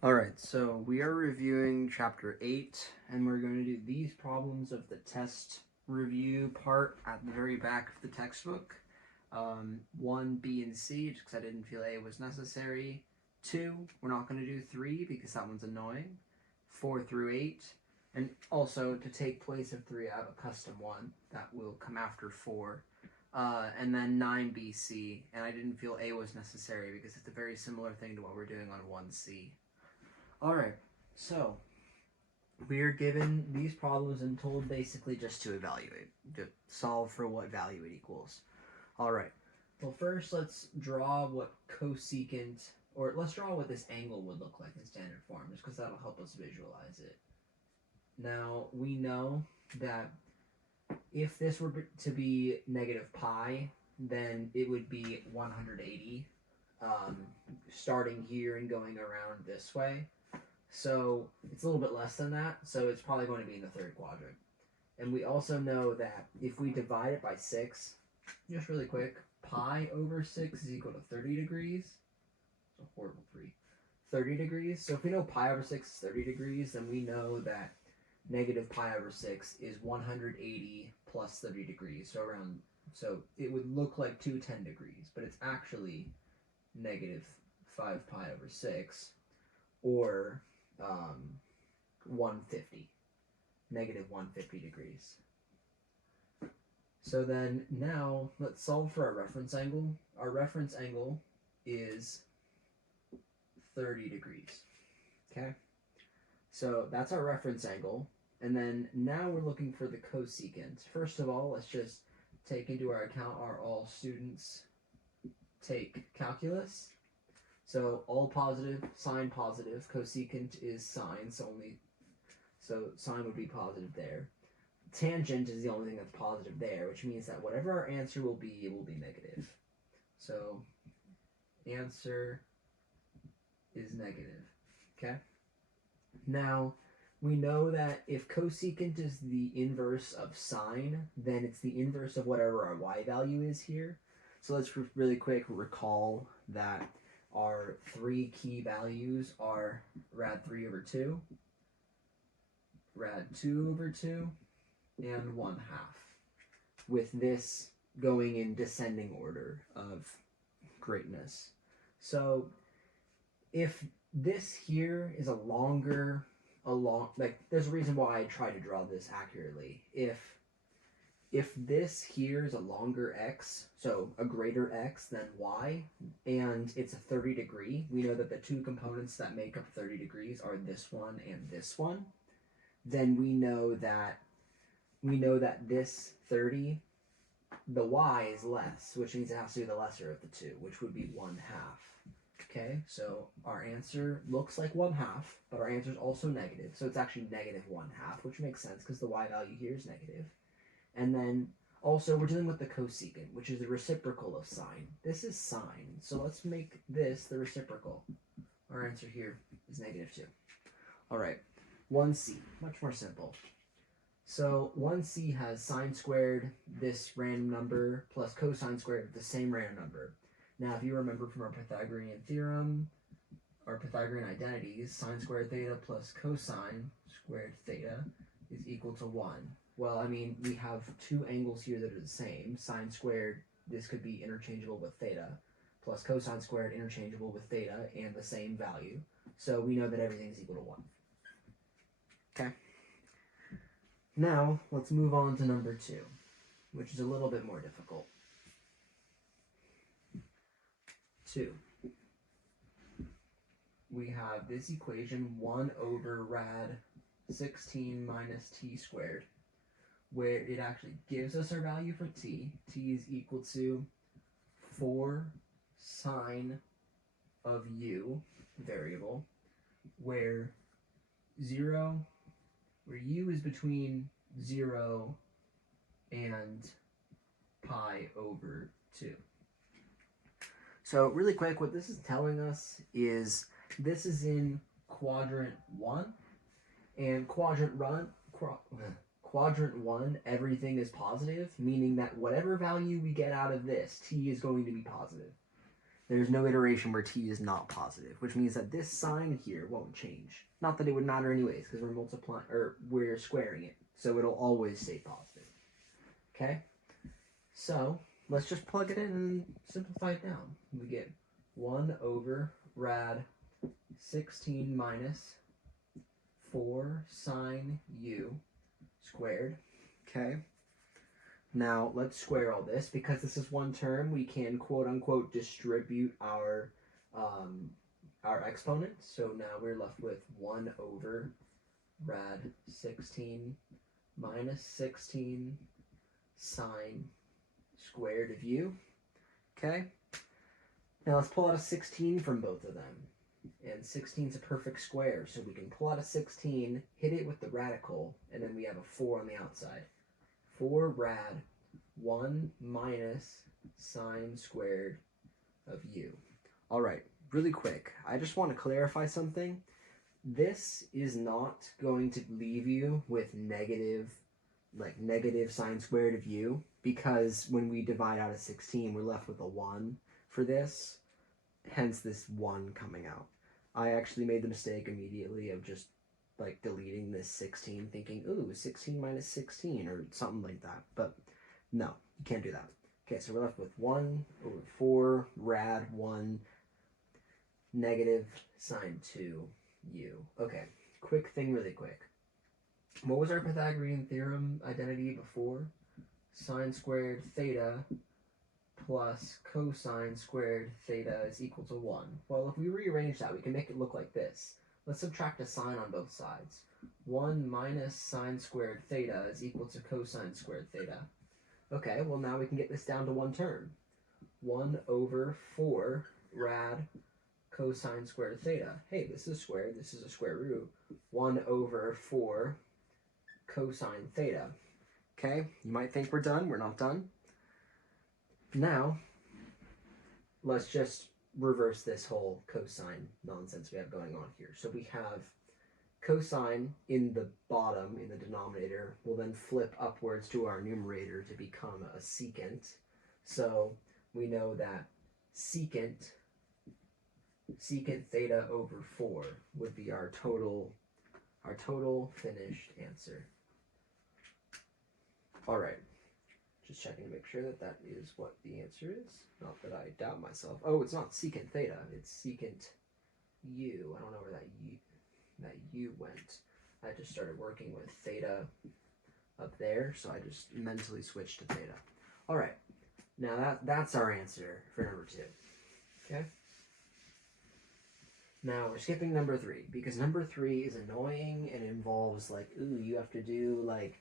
Alright, so we are reviewing chapter 8, and we're going to do these problems of the test review part at the very back of the textbook. 1, B, and C, just because I didn't feel A was necessary. 2, we're not going to do 3 because that one's annoying. 4 through 8, and also to take place of 3, I have a custom one that will come after 4. And then 9, B, C, and I didn't feel A was necessary because it's a very similar thing to what we're doing on 1C. Alright, so we are given these problems and told basically just to evaluate, to solve for what value it equals. Alright, well first let's draw what cosecant, or let's draw what this angle would look like in standard form, just because that'll help us visualize it. Now, we know that if this were to be negative pi, then it would be 180, starting here and going around this way. So it's a little bit less than that, so it's probably going to be in the third quadrant. And we also know that if we divide it by 6, just really quick, pi over 6 is equal to 30 degrees. It's a horrible 3. 30 degrees. So if we know pi over 6 is 30 degrees, then we know that negative pi over 6 is 180 plus 30 degrees. So it would look like 210 degrees, but it's actually negative 5 pi over 6, or 150, negative 150 degrees. So then now let's solve for our reference angle. Our reference angle is 30 degrees. Okay, so that's our reference angle. And then now we're looking for the cosecant. First of all, let's just take into our account all students take calculus. So all positive, sine positive, cosecant is sine, so sine would be positive there. Tangent is the only thing that's positive there, which means that whatever our answer will be, it will be negative. So answer is negative. Okay? Now, we know that if cosecant is the inverse of sine, then it's the inverse of whatever our y value is here. So let's really quick recall that our 3 key values are rad 3 over 2, rad 2 over 2, and 1/2, with this going in descending order of greatness. So if this here is there's a reason why I try to draw this accurately. If this here is a longer x, so a greater x than y, and it's a 30 degree, we know that the two components that make up 30 degrees are this one and this one, then we know that this 30, the y is less, which means it has to be the lesser of the two, which would be 1/2. Okay, so our answer looks like 1/2, but our answer is also negative, so it's actually negative 1/2, which makes sense because the y value here is negative. And then also we're dealing with the cosecant, which is the reciprocal of sine. This is sine, so let's make this the reciprocal. Our answer here is negative 2. All right, 1c, much more simple. So 1c has sine squared, this random number, plus cosine squared, the same random number. Now, if you remember from our Pythagorean theorem, or Pythagorean identities, sine squared theta plus cosine squared theta is equal to 1. Well, I mean, we have two angles here that are the same. Sine squared, this could be interchangeable with theta, plus cosine squared interchangeable with theta, and the same value. So we know that everything is equal to 1. Okay? Now, let's move on to number 2, which is a little bit more difficult. 2. We have this equation, 1 over rad 16 minus t squared, where it actually gives us our value for t. T is equal to 4 sine of u, variable, where u is between 0 and pi over 2. So really quick, what this is telling us is this is in quadrant 1, and quadrant 1, everything is positive, meaning that whatever value we get out of this, t is going to be positive. there's no iteration where t is not positive, which means that this sign here won't change. Not that it would matter anyways, because we're multiplying, or we're squaring it, so it'll always stay positive. Okay? So, let's just plug it in and simplify it down. We get 1 over rad 16 minus 4 sine u squared. Okay? Now, let's square all this. Because this is one term, we can quote-unquote distribute our exponents. So now we're left with 1 over rad 16 minus 16 sine squared of u. Okay? Now let's pull out a 16 from both of them. And 16 is a perfect square, so we can pull out a 16, hit it with the radical, and then we have a 4 on the outside. 4 rad 1 minus sine squared of u. All right, really quick, I just want to clarify something. This is not going to leave you with negative sine squared of u, because when we divide out a 16, we're left with a 1 for this, hence this 1 coming out. I actually made the mistake immediately of just like deleting this 16, thinking, ooh, 16 minus 16 or something like that. But no, you can't do that. Okay, so we're left with 1 over 4 rad 1 negative sine 2u. Okay, quick thing, really quick. What was our Pythagorean theorem identity before? Sine squared theta plus cosine squared theta is equal to 1. Well, if we rearrange that, we can make it look like this. Let's subtract a sine on both sides. 1 minus sine squared theta is equal to cosine squared theta. Okay, well now we can get this down to one term. 1 over 4 rad cosine squared theta. Hey, this is squared, this is a square root. 1 over 4 cosine theta. Okay, you might think we're done. We're not done. Now, let's just reverse this whole cosine nonsense we have going on here. So we have cosine in the bottom, in the denominator, will then flip upwards to our numerator to become a secant. So we know that secant theta over 4 would be our total finished answer. All right. Just checking to make sure that that is what the answer is. Not that I doubt myself. Oh, it's not secant theta. It's secant u. I don't know where that u went. I just started working with theta up there, so I just mentally switched to theta. All right. Now that's our answer for number 2. Okay? Now we're skipping number 3, because number 3 is annoying and involves like, ooh, you have to do like,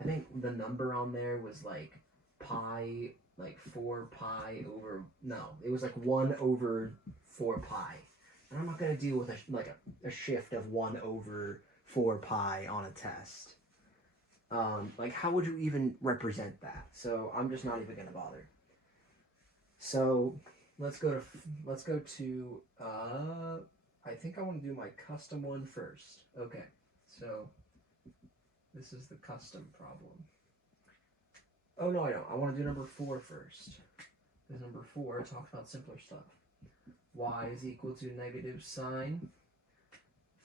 I think the number on there was like pi, like 4 pi over, no, it was like 1 over 4 pi. And I'm not going to deal with a shift of 1 over 4 pi on a test. Like, how would you even represent that? So I'm just not even going to bother. So let's go to I think I want to do my custom one first. Okay, so this is the custom problem. Oh, no, I don't. I want to do number 4 first. Because number 4 talks about simpler stuff. Y is equal to negative sine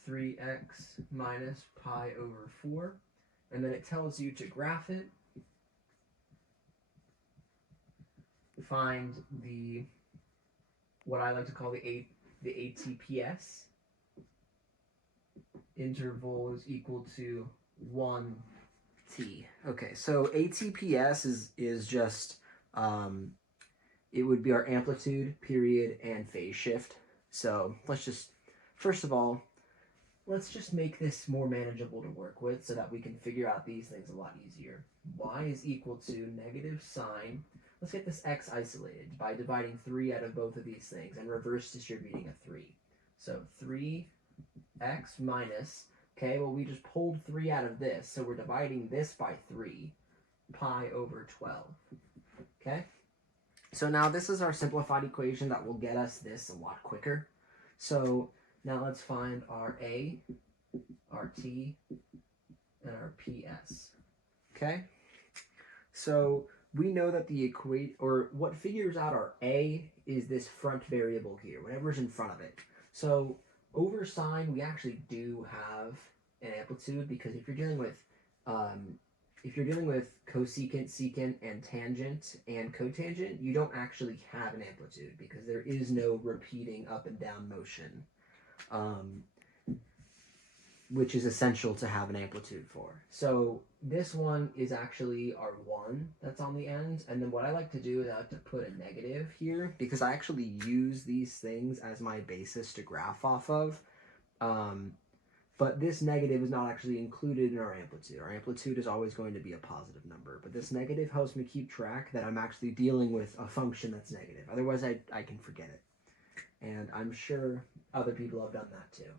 3x minus pi over 4. And then it tells you to graph it. Find what I like to call the ATPS. Interval is equal to 1t. Okay, so ATPS is just, it would be our amplitude, period, and phase shift. So let's just, first of all, let's just make this more manageable to work with so that we can figure out these things a lot easier. Y is equal to negative sine. Let's get this x isolated by dividing 3 out of both of these things and reverse distributing a 3. So 3x minus, okay, well we just pulled 3 out of this, so we're dividing this by 3, pi over 12. Okay? So now this is our simplified equation that will get us this a lot quicker. So now let's find our A, our T, and our PS. Okay? So we know that the what figures out our a is this front variable here, whatever's in front of it. So over sine, we actually do have an amplitude, because if you're dealing with cosecant, secant, and tangent and cotangent, you don't actually have an amplitude because there is no repeating up and down motion, which is essential to have an amplitude for. So this one is actually our 1 that's on the end, and then what I like to do is I like to put a negative here because I actually use these things as my basis to graph off of. But this negative is not actually included in our amplitude. Our amplitude is always going to be a positive number, but this negative helps me keep track that I'm actually dealing with a function that's negative. Otherwise, I can forget it. And I'm sure other people have done that too.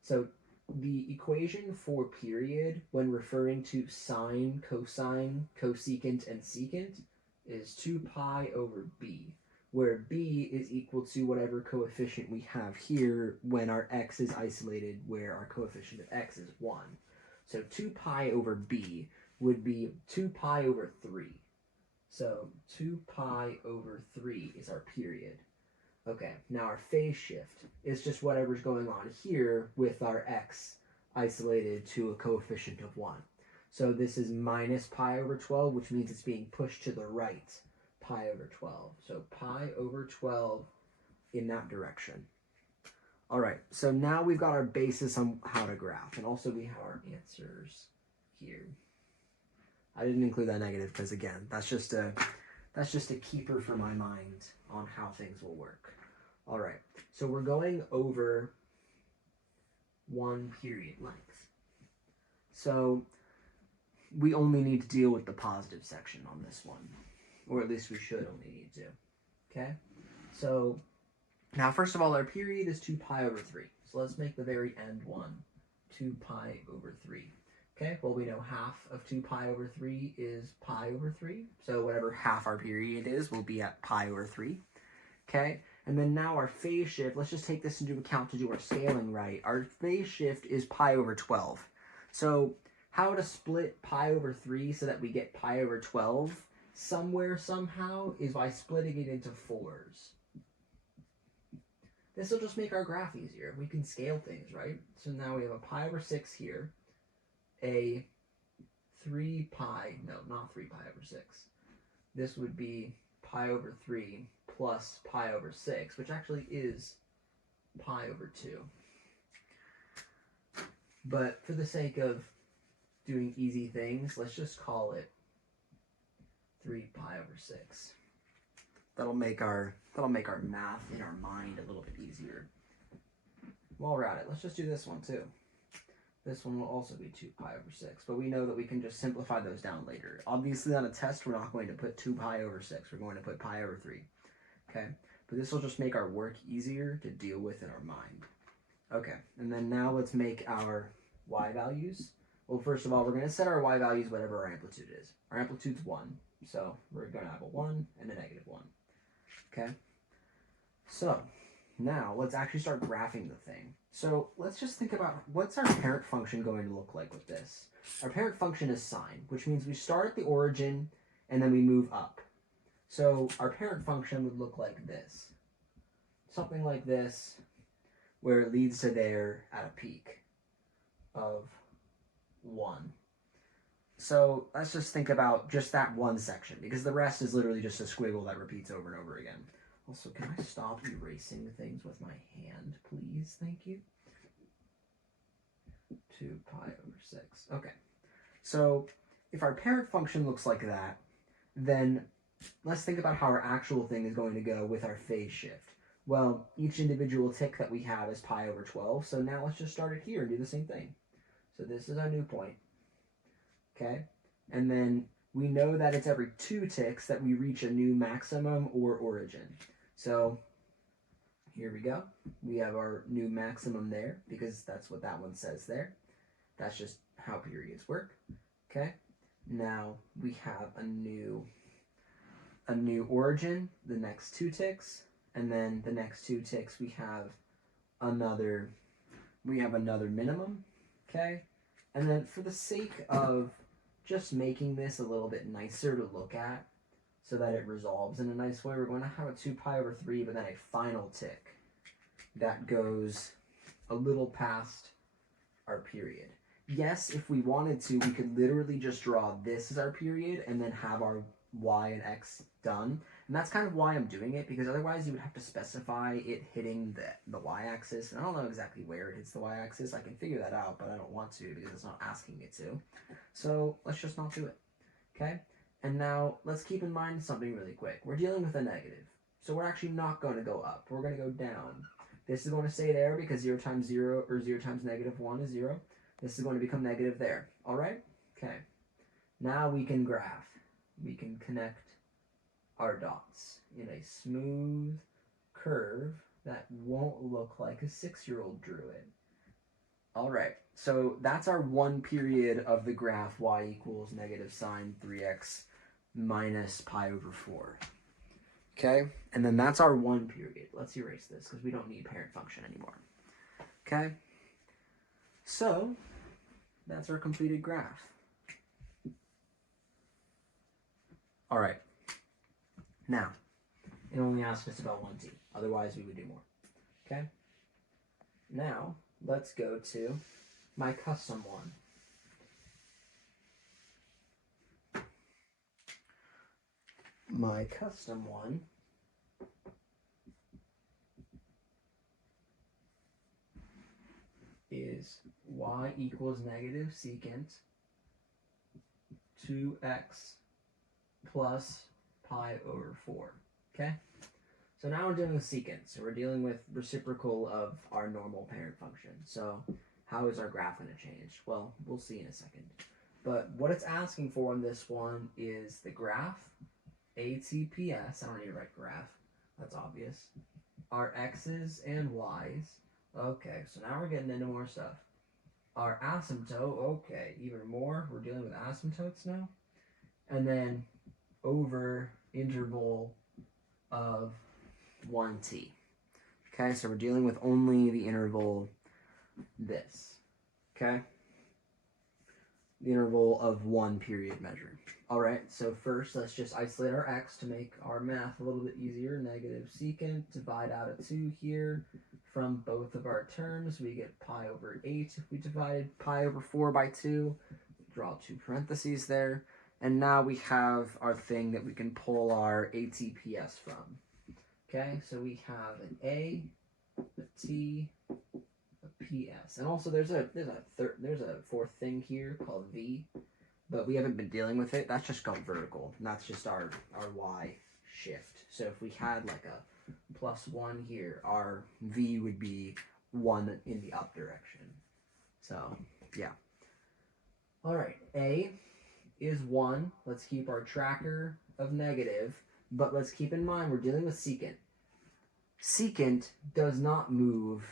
So the equation for period when referring to sine, cosine, cosecant, and secant is 2 pi over b, where b is equal to whatever coefficient we have here when our x is isolated, where our coefficient of x is 1. So 2 pi over b would be 2 pi over 3. So 2 pi over 3 is our period. Okay, now our phase shift is just whatever's going on here with our x isolated to a coefficient of 1. So this is minus pi over 12, which means it's being pushed to the right. Pi over 12. So pi over 12 in that direction. All right, so now we've got our basis on how to graph, and also we have our answers here. I didn't include that negative because, again, that's just a keeper for my mind on how things will work. All right, so we're going over 1 period length. So we only need to deal with the positive section on this one. Or at least we should only need to. Okay? So, now first of all, our period is 2 pi over 3. So let's make the very end one 2 pi over 3. Okay? Well, we know half of 2 pi over 3 is pi over 3. So whatever half our period is will be at pi over 3. Okay? And then now our phase shift, let's just take this into account to do our scaling right. Our phase shift is pi over 12. So how to split pi over 3 so that we get pi over 12 somewhere, somehow, is by splitting it into 4s. This will just make our graph easier. We can scale things, right? So now we have a pi over 6 here, a 3 pi, no, not 3 pi over 6. This would be pi over 3 plus pi over 6, which actually is pi over 2. But for the sake of doing easy things, let's just call it 3 pi over 6. That'll make our math in our mind a little bit easier. While we're at it, let's just do this one too. This one will also be 2 pi over 6, but we know that we can just simplify those down later. Obviously on a test, we're not going to put 2 pi over 6. We're going to put pi over 3. Okay, but this will just make our work easier to deal with in our mind. Okay, and then now let's make our y values. Well, first of all, we're going to set our y values whatever our amplitude is. Our amplitude's 1. So we're going to have a 1 and a negative 1. Okay? So now let's actually start graphing the thing. So let's just think about what's our parent function going to look like with this. Our parent function is sine, which means we start at the origin and then we move up. So our parent function would look like this. Something like this, where it leads to there at a peak of 1. So let's just think about just that one section, because the rest is literally just a squiggle that repeats over and over again. Also, can I stop erasing things with my hand, please? Thank you. 2 pi over 6. Okay. So if our parent function looks like that, then let's think about how our actual thing is going to go with our phase shift. Well, each individual tick that we have is pi over 12, so now let's just start it here and do the same thing. So this is our new point. Okay, and then we know that it's every 2 ticks that we reach a new maximum or origin. So here we go. We have our new maximum there because that's what that one says there. That's just how periods work. Okay, now we have a new origin, the next 2 ticks, and then the next 2 ticks we have another minimum. Okay, and then for the sake of just making this a little bit nicer to look at, so that it resolves in a nice way. We're going to have a 2 pi over 3, but then a final tick that goes a little past our period. Yes, if we wanted to, we could literally just draw this as our period and then have our y and x done. And that's kind of why I'm doing it, because otherwise you would have to specify it hitting the y-axis. And I don't know exactly where it hits the y-axis. I can figure that out, but I don't want to because it's not asking me to. So let's just not do it. Okay? And now let's keep in mind something really quick. We're dealing with a negative. So we're actually not going to go up. We're going to go down. This is going to stay there because 0 times 0 or 0 times negative 1 is 0. This is going to become negative there. All right? Okay. Now we can graph. We can connect our dots in a smooth curve that won't look like a 6-year-old drew it. All right. So that's our one period of the graph y equals negative sine 3x minus pi over 4. Okay? And then that's our one period. Let's erase this because we don't need parent function anymore. Okay? So that's our completed graph. All right. Now, it only asks us about 1t. Otherwise, we would do more. Okay? Now, let's go to my custom one. My custom one is y equals negative secant 2x plus pi over 4. Okay? So now we're dealing with secant. So we're dealing with reciprocal of our normal parent function. So how is our graph going to change? Well, we'll see in a second. But what it's asking for in this one is the graph, ATPS. I don't need to write graph. That's obvious. Our x's and y's. Okay, so now we're getting into more stuff. Our asymptote. Okay, even more. We're dealing with asymptotes now. And then over interval of 1t. Okay, so we're dealing with only the interval this. Okay? The interval of one period measure. Alright, so first let's just isolate our x to make our math a little bit easier. Negative secant, divide out a 2 here. From both of our terms, we get pi over 8 if we divide pi over 4 by 2. Draw 2 parentheses there. And now we have our thing that we can pull our ATPS from. Okay, so we have an A, a T, a PS. And also there's a fourth thing here called V, but we haven't been dealing with it. That's just called vertical. And that's just our Y shift. So if we had like a +1 here, our V would be 1 in the up direction. So, yeah. All right, A is 1. Let's keep our tracker of negative, but let's keep in mind we're dealing with secant. Secant does not move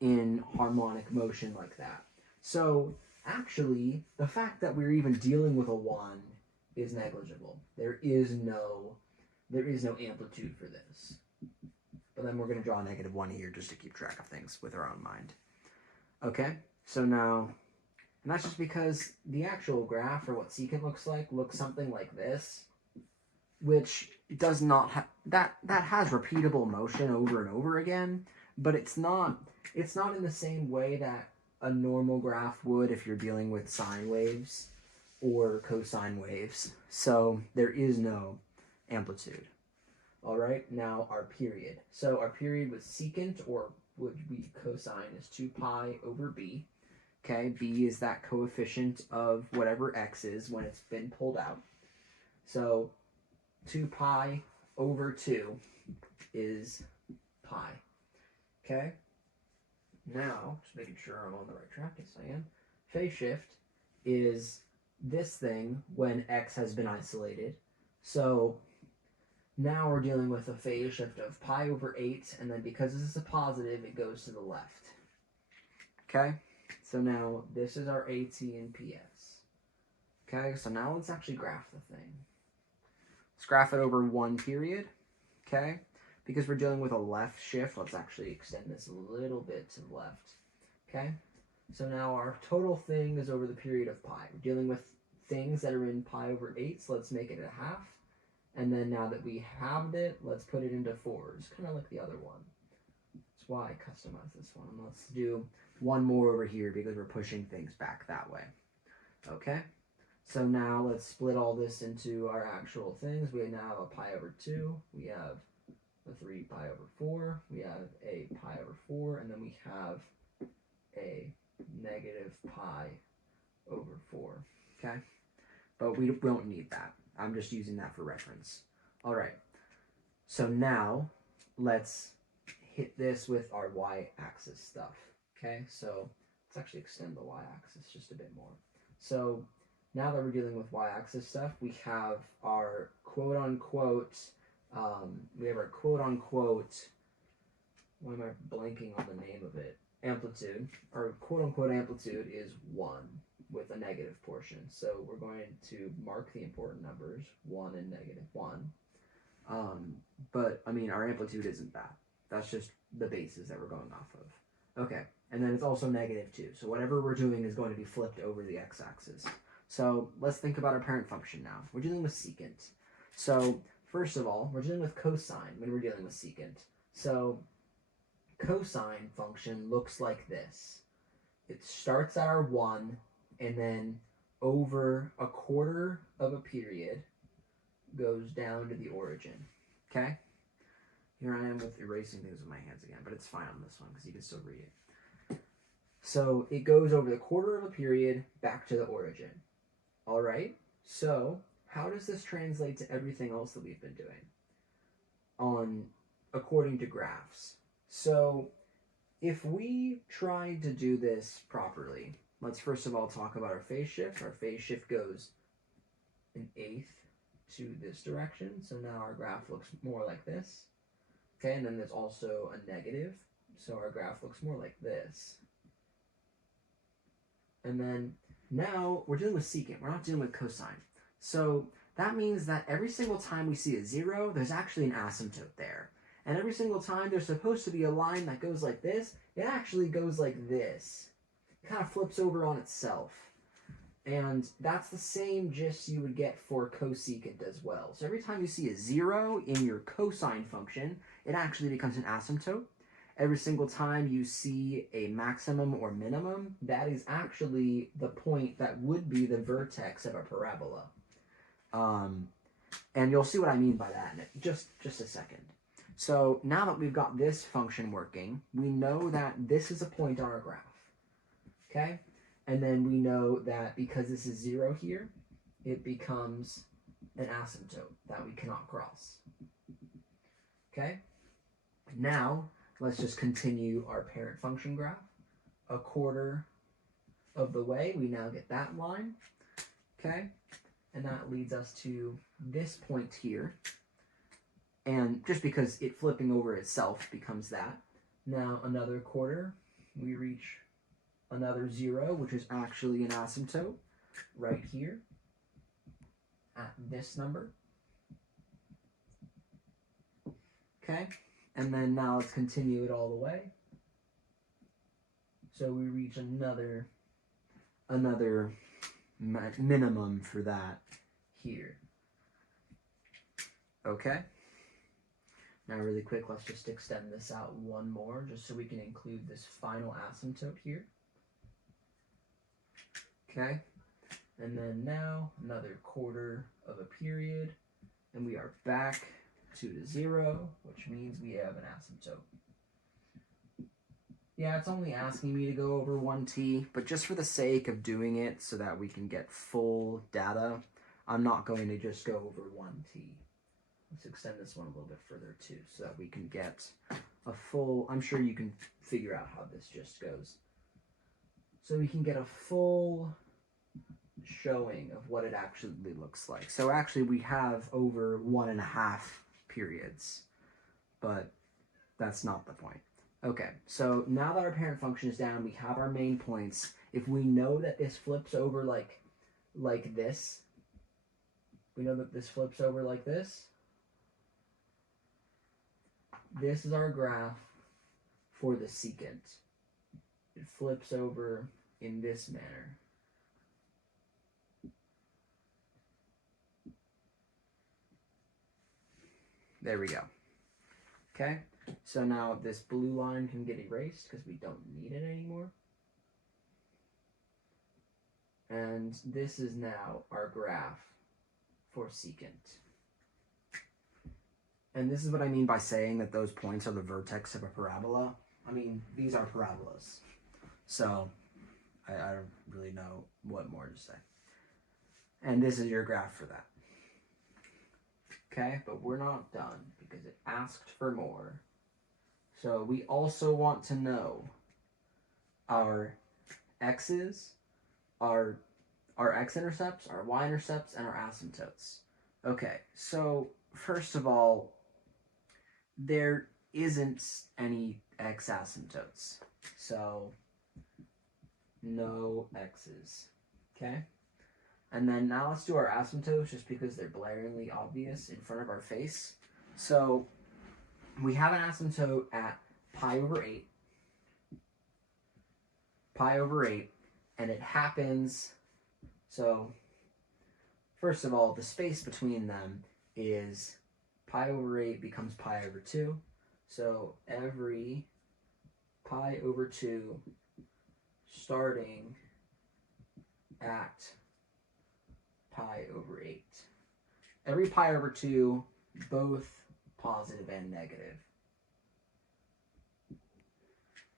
in harmonic motion like that. So actually, the fact that we're even dealing with a 1 is negligible. There is no amplitude for this. But then we're going to draw a -1 here just to keep track of things with our own mind. Okay, so now, and that's just because the actual graph for what secant looks something like this, which does not have, that has repeatable motion over and over again, but it's not in the same way that a normal graph would if you're dealing with sine waves or cosine waves. So there is no amplitude. All right, now our period. So our period was secant, or would be cosine, is 2 pi over b. Okay, b is that coefficient of whatever x is when it's been pulled out. So 2 pi over 2 is pi. Okay, now, just making sure I'm on the right track. Yes, I am. Phase shift is this thing when x has been isolated. So now we're dealing with a phase shift of pi over 8, and then because this is a positive, it goes to the left. Okay? So now this is our AT and PS. Okay, so now let's actually graph the thing. Let's graph it over one period. Okay? Because we're dealing with a left shift, let's actually extend this a little bit to the left. Okay? So now our total thing is over the period of pi. We're dealing with things that are in pi over 8, so let's make it a half. And then now that we have it, let's put it into fours, kind of like the other one. That's why I customized this one. And let's do one more over here because we're pushing things back that way. Okay, so now let's split all this into our actual things. We now have a pi over 2. We have a 3 pi over 4. We have a pi over 4. And then we have a negative pi over 4. Okay, but we don't need that. I'm just using that for reference. All right, so now let's hit this with our y-axis stuff. Okay, so let's actually extend the y-axis just a bit more. So now that we're dealing with y-axis stuff, we have our quote-unquote, why am I blanking on the name of it? Amplitude. Our quote-unquote amplitude is 1 with a negative portion. So we're going to mark the important numbers, 1 and negative 1. But, I mean, our amplitude isn't that. That's just the basis that we're going off of. Okay, and then it's also negative 2. So whatever we're doing is going to be flipped over the x-axis. So let's think about our parent function now. We're dealing with secant. So first of all, we're dealing with cosine when we're dealing with secant. So cosine function looks like this. It starts at our 1, and then over a quarter of a period goes down to the origin. Okay? Here I am with erasing things with my hands again, but it's fine on this one because you can still read it. So it goes over the quarter of a period back to the origin. All right? So how does this translate to everything else that we've been doing according to graphs? So if we tried to do this properly, let's first of all talk about our phase shift. Our phase shift goes an eighth to this direction. So now our graph looks more like this. Okay, and then there's also a negative. So our graph looks more like this. And then now we're dealing with secant. We're not dealing with cosine. So that means that every single time we see a 0, there's actually an asymptote there. And every single time there's supposed to be a line that goes like this, it actually goes like this. It kind of flips over on itself. And that's the same gist you would get for cosecant as well. So every time you see a 0 in your cosine function, it actually becomes an asymptote. Every single time you see a maximum or minimum, that is actually the point that would be the vertex of a parabola. And you'll see what I mean by that in just a second. So now that we've got this function working, we know that this is a point on our graph. Okay? And then we know that because this is 0 here, it becomes an asymptote that we cannot cross. Okay? Now, let's just continue our parent function graph. A quarter of the way, we now get that line. Okay? And that leads us to this point here. And just because it flipping over itself becomes that. Now, another quarter, we reach another 0, which is actually an asymptote right here at this number. Okay, and then now let's continue it all the way. So we reach another minimum for that here. Okay. Now really quick, let's just extend this out one more just so we can include this final asymptote here. Okay, and then now another quarter of a period, and we are back to the 0, which means we have an asymptote. Yeah, it's only asking me to go over 1t, but just for the sake of doing it so that we can get full data, I'm not going to just go over 1t. Let's extend this one a little bit further too, so that we can get a full, I'm sure you can figure out how this just goes. So we can get a full showing of what it actually looks like. So actually we have over 1.5 periods, but that's not the point. Okay, so now that our parent function is down, we have our main points. If we know that this flips over like this, we know that this flips over like this. This is our graph for the secant. It flips over in this manner. There we go. Okay, so now this blue line can get erased because we don't need it anymore. And this is now our graph for secant. And this is what I mean by saying that those points are the vertex of a parabola. I mean, these are parabolas. So I don't really know what more to say. And this is your graph for that. Okay, but we're not done because it asked for more. So we also want to know our x's, our x-intercepts, our y-intercepts, and our asymptotes. Okay, so first of all, there isn't any x-asymptotes. So no x's. Okay? And then now let's do our asymptotes just because they're blaringly obvious in front of our face. So we have an asymptote at pi over 8. Pi over 8. And it happens, so first of all, the space between them is pi over 8 becomes pi over 2. So every pi over 2 starting at pi over 8. Every pi over 2, both positive and negative.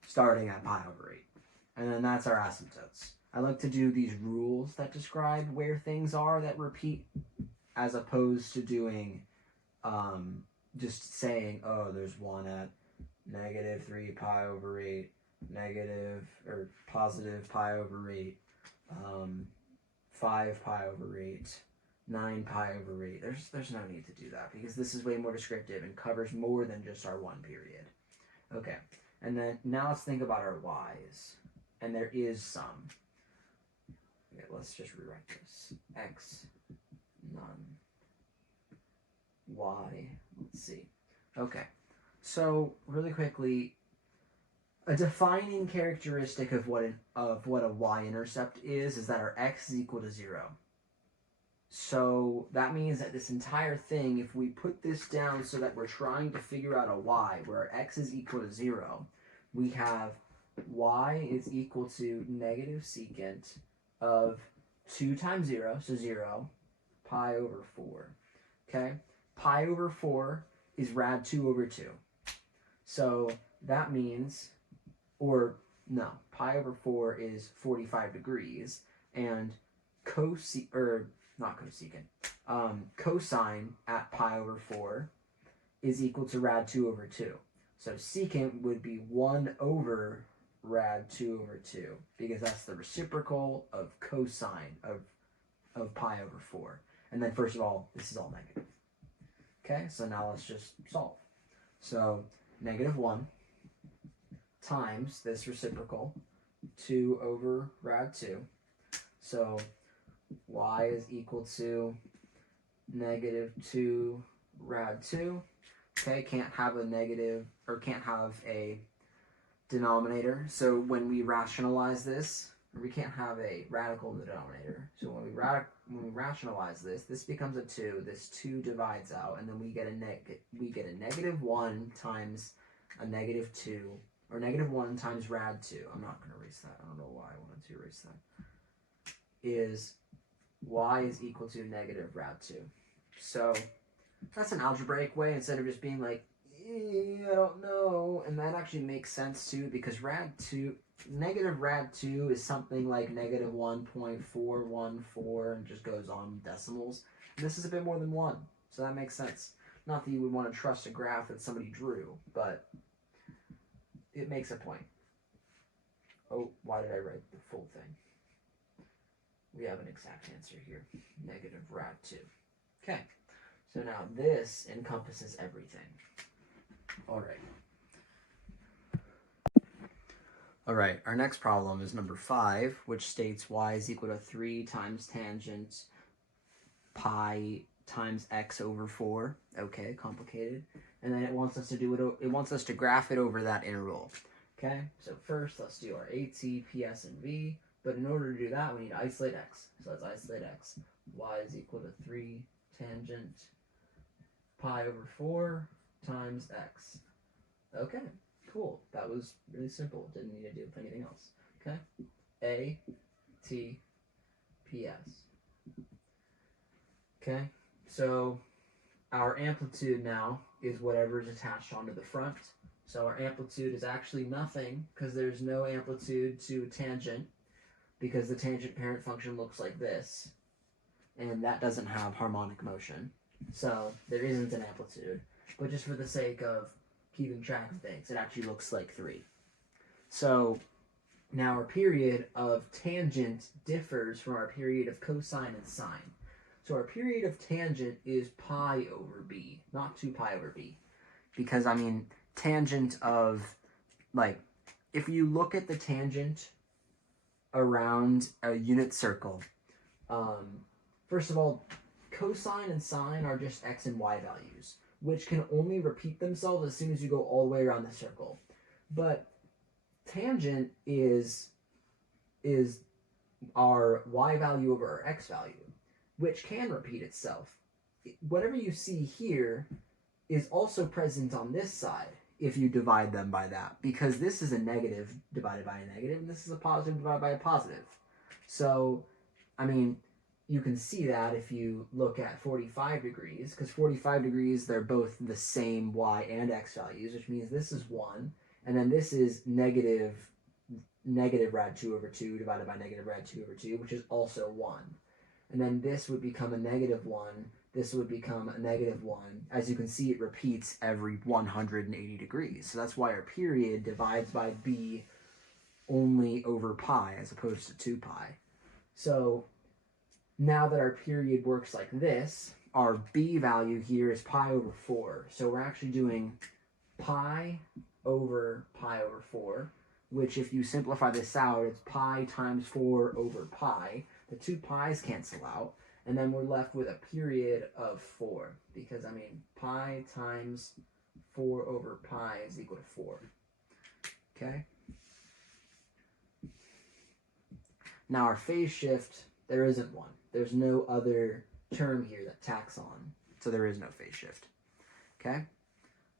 Starting at pi over 8. And then that's our asymptotes. I like to do these rules that describe where things are that repeat, as opposed to doing just saying, oh, there's one at negative 3 pi over 8, negative or positive pi over 8, 5 pi over 8, 9 pi over 8. There's no need to do that because this is way more descriptive and covers more than just our one period. Okay, and then now let's think about our y's. And there is some. Okay, let's just rewrite this. X, none. Y, let's see. Okay, so really quickly, a defining characteristic of what a y-intercept is that our x is equal to 0. So that means that this entire thing, if we put this down so that we're trying to figure out a y where our x is equal to 0, we have y is equal to negative secant of 2 times 0, so 0, pi over 4. Okay? Pi over 4 is rad 2 over 2. So that means, or no, pi over 4 is 45 degrees, and cosine at pi over 4 is equal to rad 2 over 2. So secant would be 1 over rad 2 over 2, because that's the reciprocal of cosine of pi over 4. And then first of all, this is all negative. Okay, so now let's just solve. So negative 1 times this reciprocal, 2 over rad 2. So y is equal to negative 2 rad 2. Okay, can't have a negative, or can't have a denominator. So when we rationalize this, we can't have a radical in the denominator. So when we rationalize this, this becomes a 2. This 2 divides out, and then we get a negative 1 times a negative 2, or negative 1 times rad 2. I'm not going to erase that. I don't know why I wanted to erase that. Is y is equal to negative rad 2. So that's an algebraic way instead of just being like, I don't know. And that actually makes sense too, because negative rad 2 is something like negative 1.414 and just goes on decimals. And this is a bit more than 1, so that makes sense. Not that you would want to trust a graph that somebody drew, but it makes a point. Oh, why did I write the full thing? We have an exact answer here. Negative rad 2. Okay, so now this encompasses everything. All right, our next problem is number 5, which states y is equal to 3 times tangent pi times x over 4. Okay, complicated. And then it wants us to graph it over that interval. Okay, so first let's do our AT, PS, and V. But in order to do that, we need to isolate x. So let's isolate x. Y is equal to 3 tangent pi over 4 times x. Okay, cool. That was really simple. Didn't need to do anything else. Okay? A, T, P, S. Okay? So our amplitude now is whatever is attached onto the front. So our amplitude is actually nothing because there's no amplitude to tangent because the tangent parent function looks like this. And that doesn't have harmonic motion. So there isn't an amplitude. But just for the sake of keeping track of things, it actually looks like 3. So now our period of tangent differs from our period of cosine and sine. So our period of tangent is pi over b, not 2 pi over b. Because, I mean, tangent of, like, if you look at the tangent around a unit circle, first of all, cosine and sine are just x and y values, which can only repeat themselves as soon as you go all the way around the circle. But tangent is our y value over our x value, which can repeat itself. Whatever you see here is also present on this side if you divide them by that, because this is a negative divided by a negative, and this is a positive divided by a positive. So, I mean, you can see that if you look at 45 degrees, because 45 degrees, they're both the same y and x values, which means this is 1, and then this is negative rad 2 over 2 divided by negative rad 2 over 2, which is also 1. And then this would become a negative 1, this would become a negative 1. As you can see, it repeats every 180 degrees. So that's why our period divides by b only over pi as opposed to 2 pi. So now that our period works like this, our b value here is pi over 4. So we're actually doing pi over 4, which if you simplify this out, it's pi times 4 over pi. The 2 pi's cancel out, and then we're left with a period of 4, because, I mean, pi times 4 over pi is equal to 4. Okay? Now our phase shift, there isn't one. There's no other term here that tacks on, so there is no phase shift. Okay?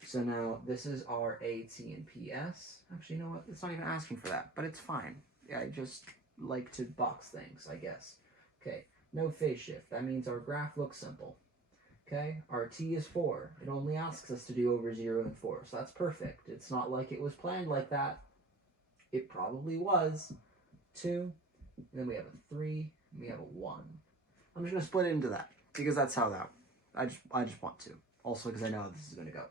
So now this is our A, T, and PS. Actually, you know what? It's not even asking for that, but it's fine. Yeah, I just like to box things, I guess. Okay, no phase shift. That means our graph looks simple. Okay, our T is 4. It only asks us to do over 0 and 4, so that's perfect. It's not like it was planned like that. It probably was. 2, and then we have a 3, and we have a 1. I'm just going to split it into that, because that's how that, I just want to. Also, because I know how this is going to go.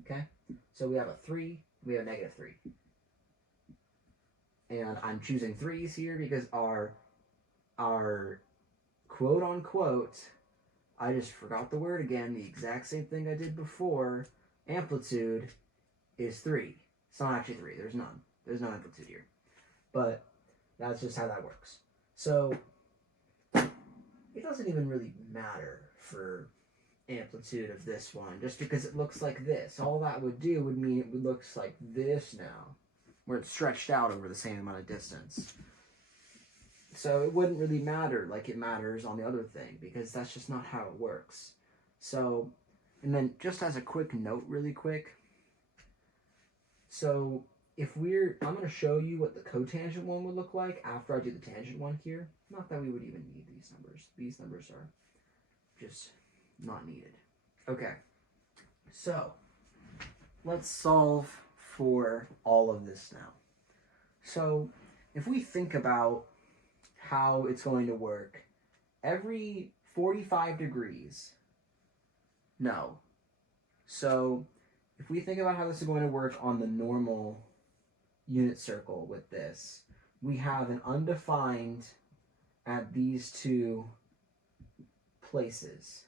Okay, so we have a 3, we have a negative 3. And I'm choosing 3's here because our quote-unquote, I just forgot the word again, the exact same thing I did before, amplitude is 3. It's not actually 3, there's none. There's no amplitude here. But that's just how that works. So it doesn't even really matter for amplitude of this one, just because it looks like this. All that would do would mean it looks like this now, where it's stretched out over the same amount of distance. So it wouldn't really matter like it matters on the other thing, because that's just not how it works. So, and then just as a quick note really quick, so if I'm going to show you what the cotangent one would look like after I do the tangent one here. Not that we would even need these numbers. These numbers are just not needed. Okay, so let's solve for all of this now. So if we think about how it's going to work, every 45 degrees, no. So if we think about how this is going to work on the normal unit circle with this, we have an undefined at these two places.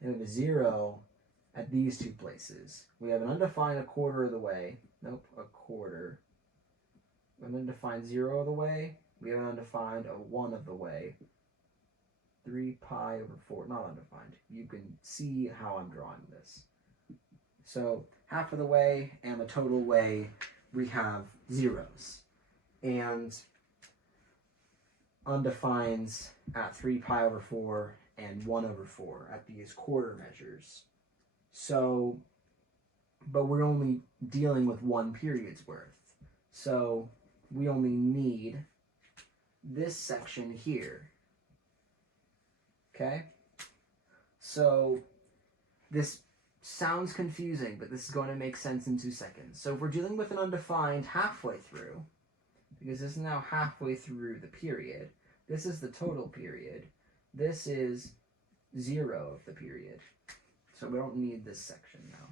And we have a 0 at these two places. We have an undefined a quarter of the way. Nope, a quarter. An undefined 0 of the way. We have an undefined a 1 of the way. 3 pi over 4, not undefined. You can see how I'm drawing this. So half of the way and the total way, we have zeros. And undefineds at 3 pi over 4 and 1 over 4 at these quarter measures. So, but we're only dealing with one period's worth. So we only need this section here. Okay? So this sounds confusing, but this is going to make sense in 2 seconds. So if we're dealing with an undefined halfway through, because this is now halfway through the period, this is the total period, this is 0 of the period. So we don't need this section now.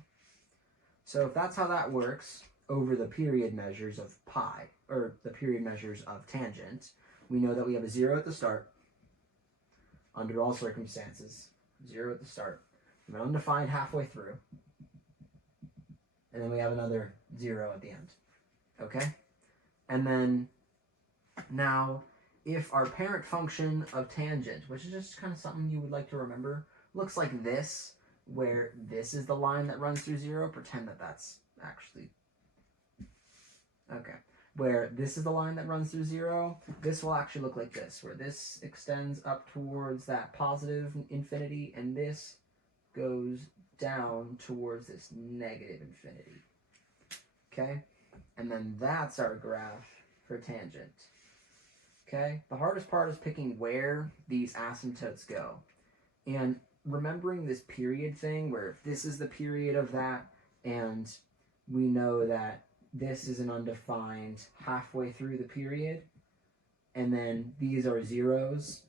So if that's how that works over the period measures of pi, or the period measures of tangent, we know that we have a 0 at the start, under all circumstances, 0 at the start, an undefined halfway through, and then we have another 0 at the end. Okay? And then now, if our parent function of tangent, which is just kind of something you would like to remember, looks like this, where this is the line that runs through 0, pretend that that's actually, okay, where this is the line that runs through 0, this will actually look like this, where this extends up towards that positive infinity, and this goes down towards this negative infinity. Okay? And then that's our graph for tangent. Okay? The hardest part is picking where these asymptotes go. And remembering this period thing, where this is the period of that, and we know that this is an undefined halfway through the period, and then these are zeros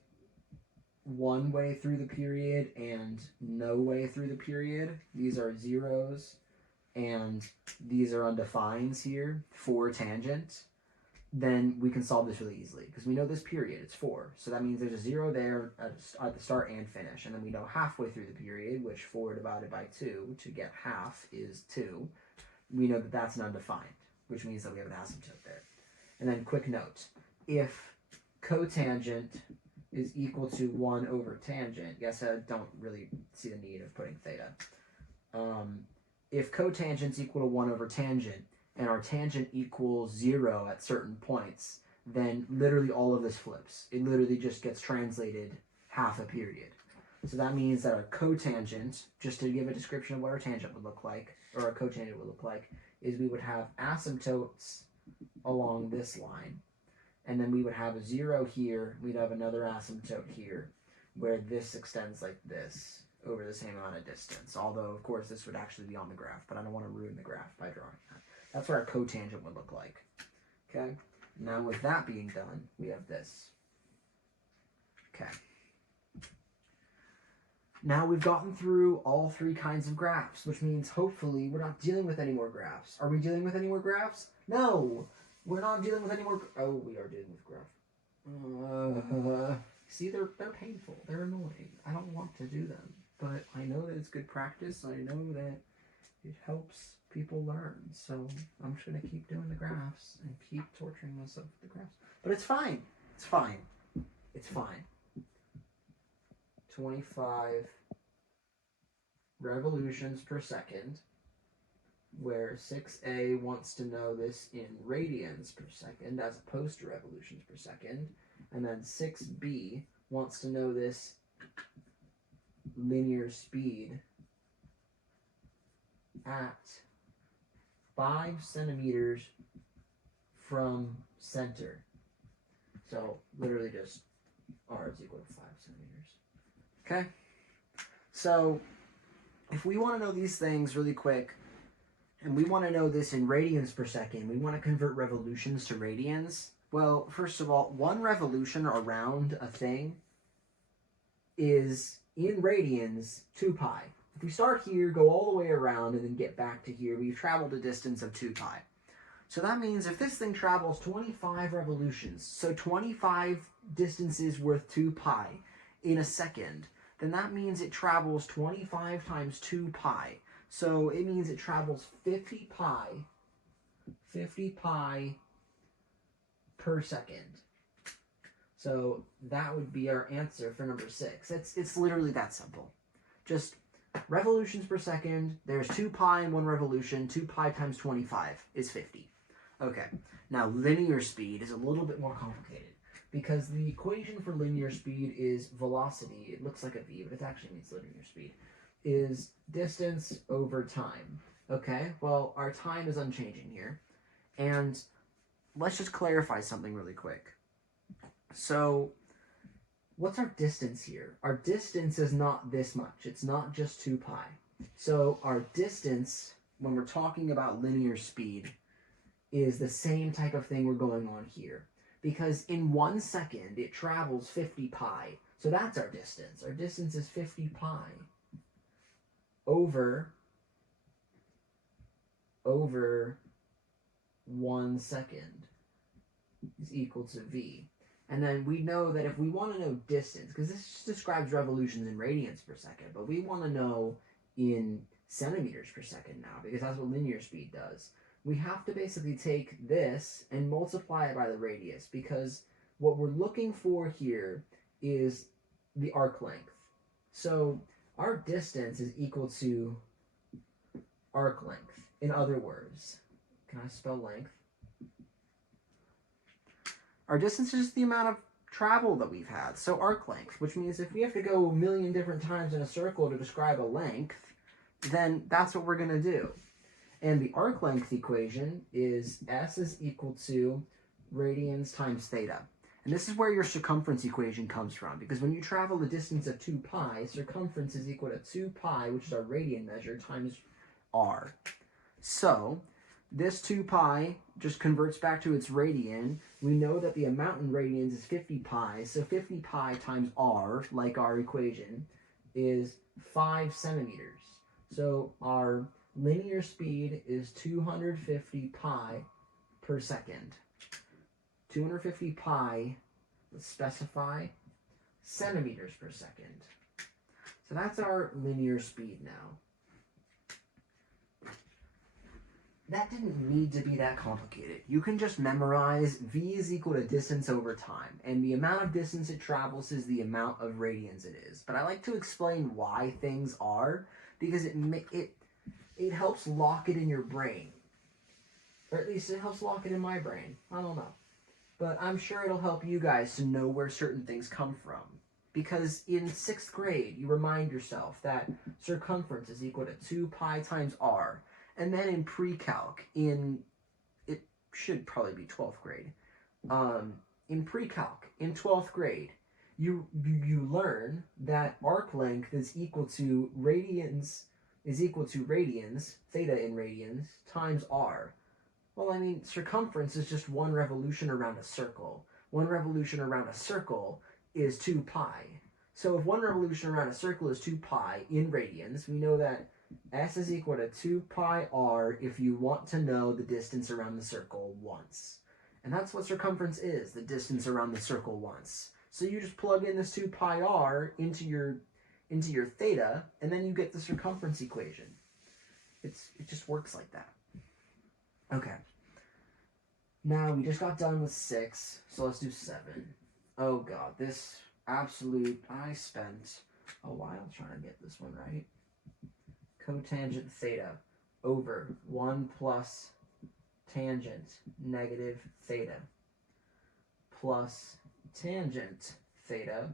one way through the period and no way through the period. These are zeros, and these are undefineds here for tangent. Then we can solve this really easily, because we know this period, it's 4. So that means there's a 0 there at the start and finish. And then we know halfway through the period, which 4 divided by 2 to get half is 2. We know that that's an undefined, which means that we have an asymptote there. And then quick note, if cotangent is equal to 1 over tangent, yes, I don't really see the need of putting theta. If cotangent is equal to 1 over tangent, and our tangent equals 0 at certain points, then literally all of this flips. It literally just gets translated half a period. So that means that our cotangent, just to give a description of what our tangent would look like, or our cotangent would look like, is we would have asymptotes along this line. And then we would have a 0 here, we'd have another asymptote here, where this extends like this over the same amount of distance. Although, of course, this would actually be on the graph, but I don't want to ruin the graph by drawing that. That's what our cotangent would look like. Okay? Now, with that being done, we have this. Okay. Now we've gotten through all 3 kinds of graphs, which means hopefully we're not dealing with any more graphs. Are we dealing with any more graphs? No! We're not dealing with any more... Oh, we are dealing with graph. See, they're painful. They're annoying. I don't want to do them. But I know that it's good practice. I know that it helps people learn. So I'm just going to keep doing the graphs and keep torturing myself with the graphs. But it's fine. It's fine. It's fine. 25 revolutions per second, where 6a wants to know this in radians per second as opposed to revolutions per second, and then 6b wants to know this linear speed at 5 centimeters from center. So literally just r is equal to 5 centimeters. Okay? So if we want to know these things really quick, and we want to know this in radians per second, we want to convert revolutions to radians. Well, first of all, 1 revolution around a thing is, in radians, 2 pi. If we start here, go all the way around, and then get back to here, we've traveled a distance of 2 pi. So that means if this thing travels 25 revolutions, so 25 distances worth 2 pi in a second, then that means it travels 25 times 2 pi. So it means it travels 50 pi per second. So that would be our answer for number 6. It's literally that simple. Just revolutions per second, there's 2 pi in 1 revolution, 2 pi times 25 is 50. Okay, now linear speed is a little bit more complicated, because the equation for linear speed is velocity. It looks like a v, but it actually means linear speed. is distance over time. Okay, well, our time is unchanging here. And let's just clarify something really quick. So, what's our distance here? Our distance is not this much. It's not just 2 pi. So, our distance, when we're talking about linear speed, is the same type of thing we're going on here. Because in 1 second, it travels 50 pi. So that's our distance. Our distance is 50 pi over 1 second is equal to v. And then we know that if we want to know distance, because this just describes revolutions in radians per second, but we want to know in centimeters per second now, because that's what linear speed does. We have to basically take this and multiply it by the radius, because what we're looking for here is the arc length. So our distance is equal to arc length. In other words, can I spell length? Our distance is just the amount of travel that we've had. So arc length, which means if we have to go a million different times in a circle to describe a length, then that's what we're going to do. And the arc length equation is S is equal to radians times theta. And this is where your circumference equation comes from, because when you travel the distance of 2 pi, circumference is equal to 2 pi, which is our radian measure, times r. So this 2 pi just converts back to its radian. We know that the amount in radians is 50 pi, so 50 pi times r, like our equation, is 5 centimeters. So our linear speed is 250 pi per second. 250 pi, let's specify, centimeters per second. So that's our linear speed now. That didn't need to be that complicated. You can just memorize v is equal to distance over time, and the amount of distance it travels is the amount of radians it is. But I like to explain why things are, because it helps lock it in your brain. Or at least it helps lock it in my brain. I don't know. But I'm sure it'll help you guys to know where certain things come from. Because in 6th grade, you remind yourself that circumference is equal to 2 pi times r. And then in pre-calc, it should probably be 12th grade. In pre-calc, in 12th grade, you learn that arc length is equal to radians, theta in radians, times r. Well, I mean, circumference is just one revolution around a circle. One revolution around a circle is 2 pi. So if one revolution around a circle is 2 pi in radians, we know that S is equal to 2 pi r if you want to know the distance around the circle once. And that's what circumference is, the distance around the circle once. So you just plug in this 2 pi r into your theta, and then you get the circumference equation. It just works like that. Okay. Now, we just got done with 6, so let's do 7. Oh god, I spent a while trying to get this one right. Cotangent theta over 1 plus tangent negative theta plus tangent theta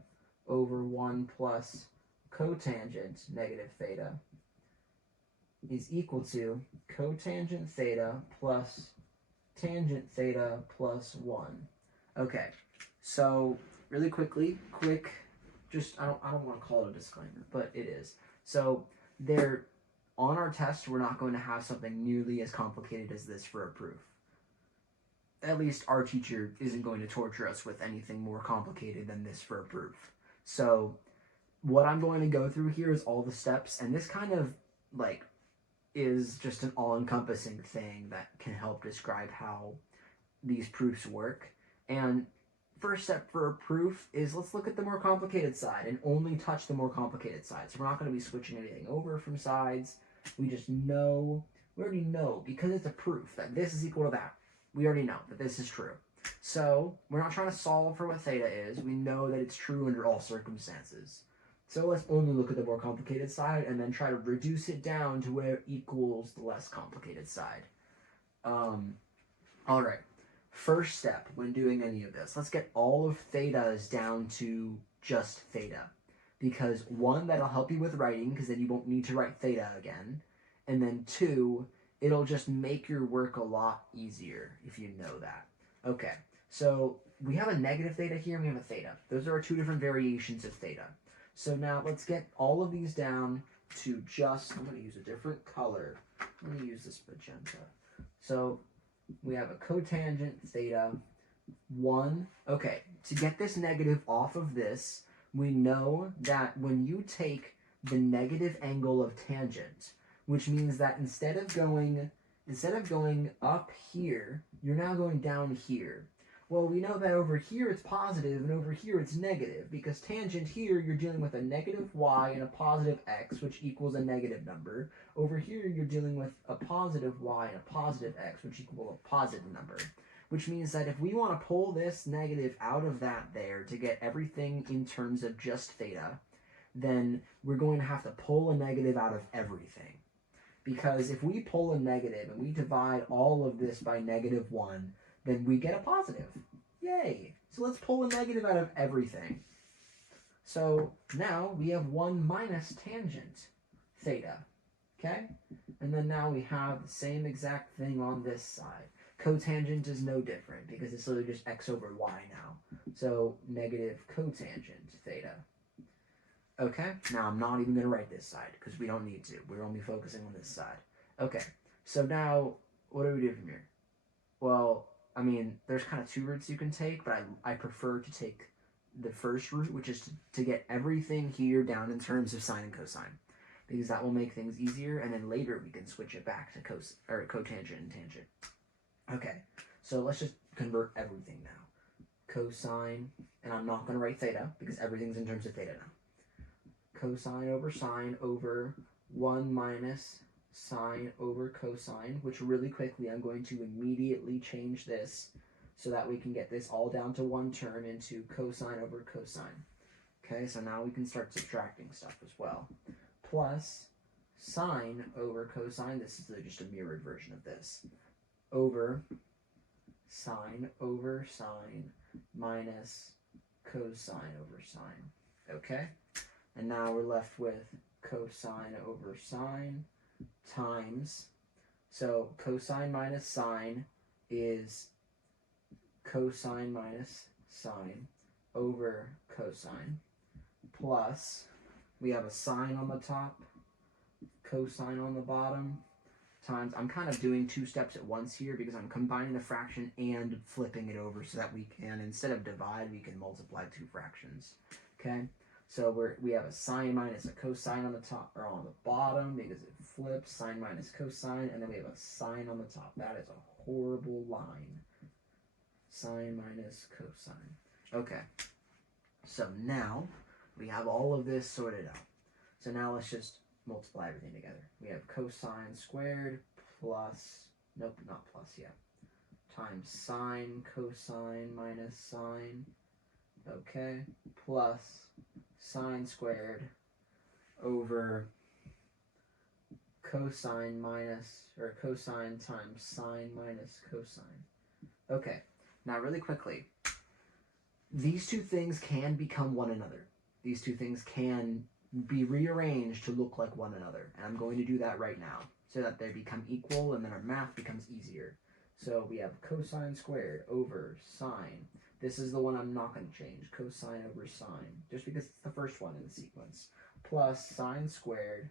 over 1 plus cotangent negative theta is equal to cotangent theta plus tangent theta plus 1. Okay, so really quick, I don't want to call it a disclaimer, but it is. So on our test, we're not going to have something nearly as complicated as this for a proof. At least our teacher isn't going to torture us with anything more complicated than this for a proof. So what I'm going to go through here is all the steps, and this kind of is just an all-encompassing thing that can help describe how these proofs work. And first step for a proof is let's look at the more complicated side and only touch the more complicated side. So we're not going to be switching anything over from sides. We already know because it's a proof that this is equal to that. We already know that this is true. So we're not trying to solve for what theta is. We know that it's true under all circumstances. So let's only look at the more complicated side and then try to reduce it down to where it equals the less complicated side. All right. First step when doing any of this, let's get all of thetas down to just theta. because one, that'll help you with writing because then you won't need to write theta again, and then two, it'll just make your work a lot easier if you know that. Okay, so we have a negative theta here and we have a theta. Those are our two different variations of theta. So now let's get all of these down to just, I'm going to use a different color. I'm going to use this magenta. So we have a cotangent theta 1. Okay, to get this negative off of this, we know that when you take the negative angle of tangent, which means that instead of going up here, you're now going down here. Well, we know that over here it's positive and over here it's negative, because tangent here you're dealing with a negative y and a positive x, which equals a negative number. Over here you're dealing with a positive y and a positive x, which equal a positive number. Which means that if we want to pull this negative out of that there to get everything in terms of just theta, then we're going to have to pull a negative out of everything. Because if we pull a negative and we divide all of this by -1, then we get a positive. Yay! So let's pull a negative out of everything. So now we have 1 minus tangent theta. Okay? And then now we have the same exact thing on this side. Cotangent is no different because it's literally just x over y now. So negative cotangent theta. Okay, now I'm not even going to write this side because we don't need to. We're only focusing on this side. Okay, so now what do we do from here? Well, I mean, there's kind of two routes you can take, but I prefer to take the first route, which is to get everything here down in terms of sine and cosine, because that will make things easier, and then later we can switch it back to cotangent and tangent. Okay, so let's just convert everything now. Cosine, and I'm not going to write theta because everything's in terms of theta now. Cosine over sine over 1 minus sine over cosine, which really quickly I'm going to immediately change this so that we can get this all down to one term into cosine over cosine. Okay, so now we can start subtracting stuff as well. Plus sine over cosine, this is just a mirrored version of this, over sine minus cosine over sine. Okay? And now we're left with cosine over sine times, so cosine minus sine is cosine minus sine over cosine, plus we have a sine on the top, cosine on the bottom, times, I'm kind of doing two steps at once here because I'm combining the fraction and flipping it over so that we can, instead of divide, we can multiply two fractions. Okay? So we have a sine minus a cosine on the top, or on the bottom, because it flips, sine minus cosine, and then we have a sine on the top. That is a horrible line. Sine minus cosine. Okay, so now we have all of this sorted out. So now let's just multiply everything together. We have cosine squared plus, nope, not plus yet, times sine cosine minus sine, okay, plus sine squared over cosine minus, or cosine times sine minus cosine. Okay, now really quickly, these two things can become one another. These two things can be rearranged to look like one another, and I'm going to do that right now so that they become equal and then our math becomes easier. So we have cosine squared over sine. This is the one I'm not going to change, cosine over sine, just because it's the first one in the sequence, plus sine squared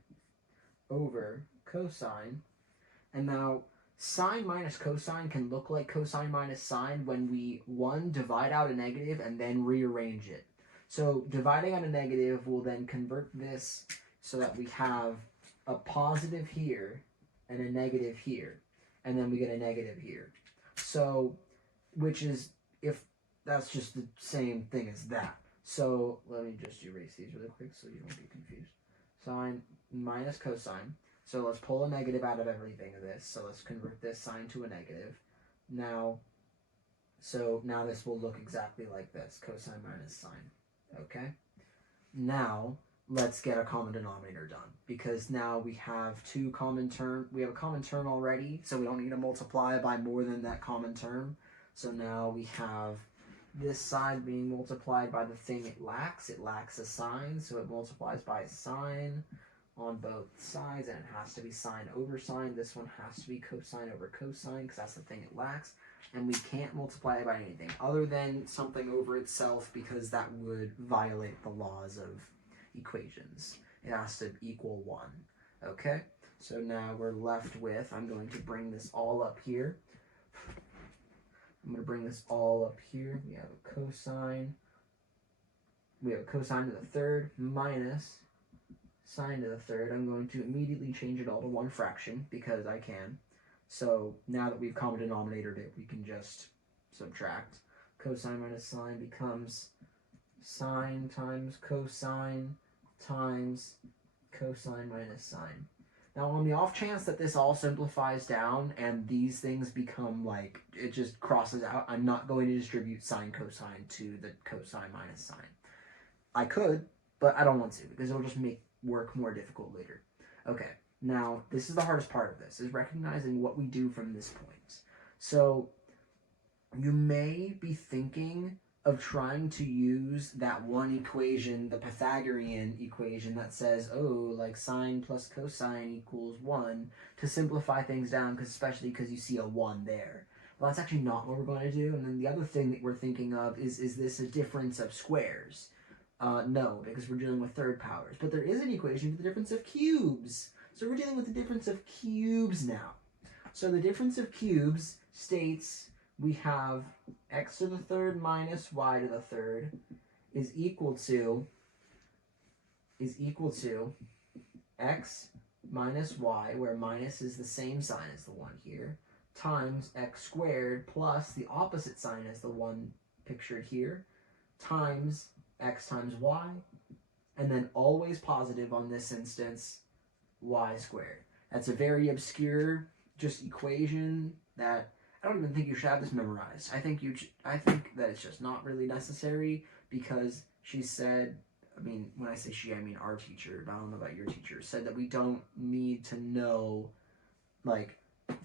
over cosine. And now sine minus cosine can look like cosine minus sine when we, one, divide out a negative and then rearrange it. So dividing out a negative will then convert this so that we have a positive here and a negative here, and then we get a negative here. So, which is, if that's just the same thing as that. So let me just erase these really quick so you don't get confused. Sine minus cosine. So let's pull a negative out of everything of this. So let's convert this sine to a negative. Now, so now this will look exactly like this, cosine minus sine. Okay? Now, let's get a common denominator done, because now we have two common term. We have a common term already, so we don't need to multiply by more than that common term. So now we have this side being multiplied by the thing it lacks a sine, so it multiplies by a sine on both sides, and it has to be sine over sine. This one has to be cosine over cosine because that's the thing it lacks, and we can't multiply it by anything other than something over itself because that would violate the laws of equations. It has to equal 1. Okay, so now we're left with, I'm going to bring this all up here. I'm going to bring this all up here. We have a cosine. We have a cosine to the third minus sine to the third. I'm going to immediately change it all to one fraction because I can. So now that we've common denominated it, we can just subtract. Cosine minus sine becomes sine times cosine minus sine. Now, on the off chance that this all simplifies down and these things become like, it just crosses out, I'm not going to distribute sine cosine to the cosine minus sine. I could, but I don't want to because it'll just make work more difficult later. Okay, now this is the hardest part of this, is recognizing what we do from this point. So you may be thinking of trying to use that one equation, the Pythagorean equation that says, oh, like sine plus cosine equals 1, to simplify things down, especially because you see a 1 there. Well, that's actually not what we're going to do. And then the other thing that we're thinking of is this a difference of squares? No, because we're dealing with third powers. But there is an equation for the difference of cubes. So we're dealing with the difference of cubes now. So the difference of cubes states we have x to the third minus y to the third is equal to x minus y, where minus is the same sign as the one here, times x squared plus the opposite sign as the one pictured here, times x times y, and then always positive on this instance, y squared. That's a very obscure just equation that I don't even think you should have this memorized. I think that it's just not really necessary because she said, I mean, when I say she, I mean our teacher, but I don't know about your teacher, said that we don't need to know like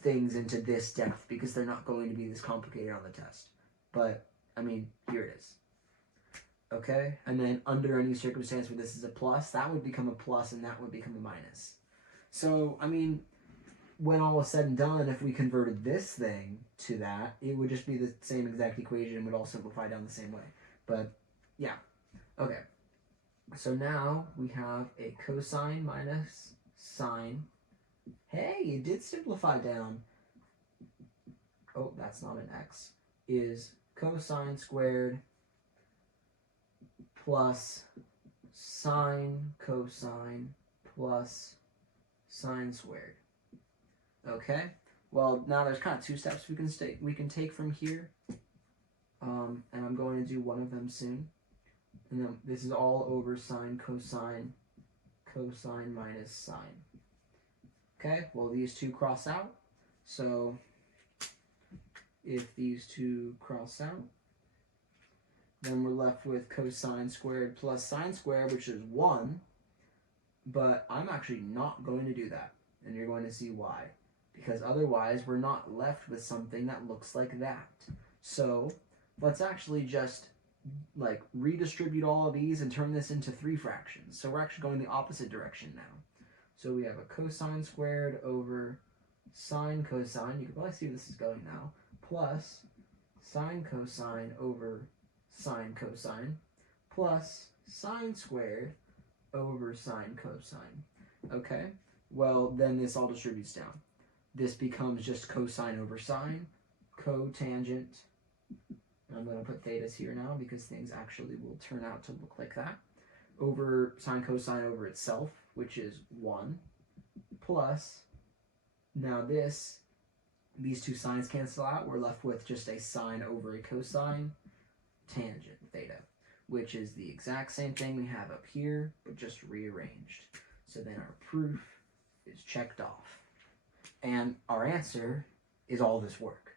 things into this depth because they're not going to be this complicated on the test. But I mean, here it is. Okay, and then under any circumstance where this is a plus, that would become a plus and that would become a minus. So, I mean, when all is said and done, if we converted this thing to that, it would just be the same exact equation and would all simplify down the same way. But, yeah. Okay. So now we have a cosine minus sine. Hey, it did simplify down. Oh, that's not an x. Is cosine squared plus sine cosine plus sine squared. Okay, well now there's kind of two steps we can take from here, and I'm going to do one of them soon. And then this is all over sine cosine minus sine. Okay, well these two cross out, so if these two cross out, then we're left with cosine squared plus sine squared, which is 1, but I'm actually not going to do that, and you're going to see why. Because otherwise we're not left with something that looks like that. So let's actually just like redistribute all of these and turn this into 3 fractions. So we're actually going the opposite direction now. So we have a cosine squared over sine cosine, you can probably see where this is going now, plus sine cosine over sine cosine, plus sine squared over sine cosine. Okay, well then this all distributes down. This becomes just cosine over sine, cotangent, and I'm going to put thetas here now because things actually will turn out to look like that, over sine cosine over itself, which is 1, plus, now these two sines cancel out, we're left with just a sine over a cosine, tangent, theta, which is the exact same thing we have up here, but just rearranged. So then our proof is checked off. And our answer is all this work.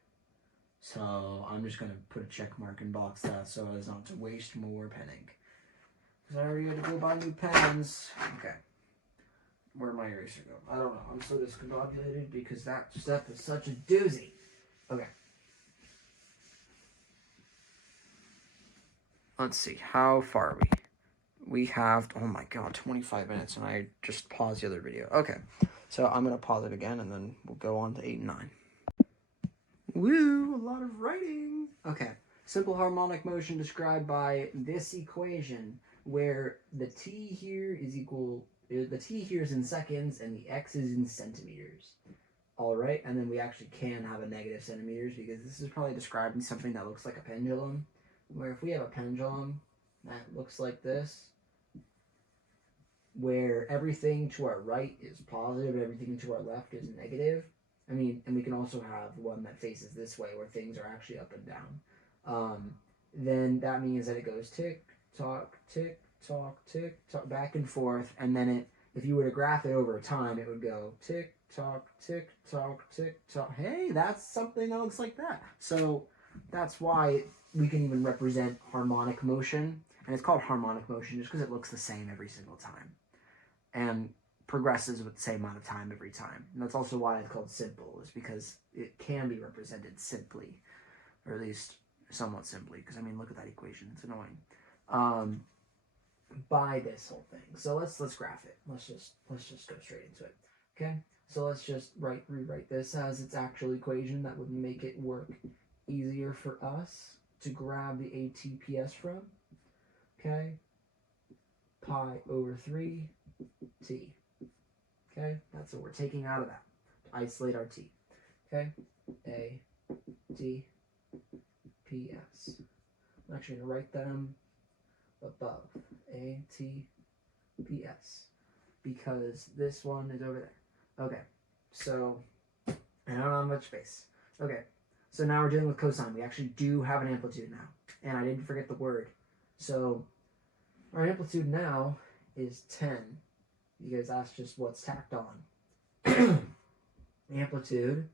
So I'm just going to put a check mark and box that so as not to waste more pen ink. Because I already had to go buy new pens. Okay. Where'd my eraser go? I don't know. I'm so discombobulated because that stuff is such a doozy. Okay. let's see, how far are we? We have, oh my god, 25 minutes, and I just paused the other video. Okay, so I'm going to pause it again, and then we'll go on to 8 and 9. Woo, a lot of writing. Okay, simple harmonic motion described by this equation, where the t here is equal, the t here is in seconds, and the x is in centimeters. All right, and then we actually can have a negative centimeters, because this is probably describing something that looks like a pendulum, where if we have a pendulum that looks like this, where everything to our right is positive, everything to our left is negative. I mean, and we can also have one that faces this way, where things are actually up and down. Then that means that it goes tick, tock, back and forth, and then it, if you were to graph it over time, it would go tick, tock, tick, tock, tick, tock. Hey, that's something that looks like that. So that's why we can even represent harmonic motion, and it's called harmonic motion just because it looks the same every single time, and progresses with the same amount of time every time. And that's also why it's called simple, is because it can be represented simply, or at least somewhat simply, because I mean, look at that equation, it's annoying. By this whole thing. So let's graph it. Let's just go straight into it. Okay? So let's just rewrite this as its actual equation. That would make it work easier for us to grab the ATPS from. Okay? Pi over 3 t. Okay? That's what we're taking out of that to isolate our t. Okay? A, t, p, s. I'm actually going to write them above. A, t, p, s. Because this one is over there. Okay. So, I don't have much space. Okay. So now we're dealing with cosine. We actually do have an amplitude now. And I didn't forget the word. So, our amplitude now is 10, because that's just what's tacked on. Amplitude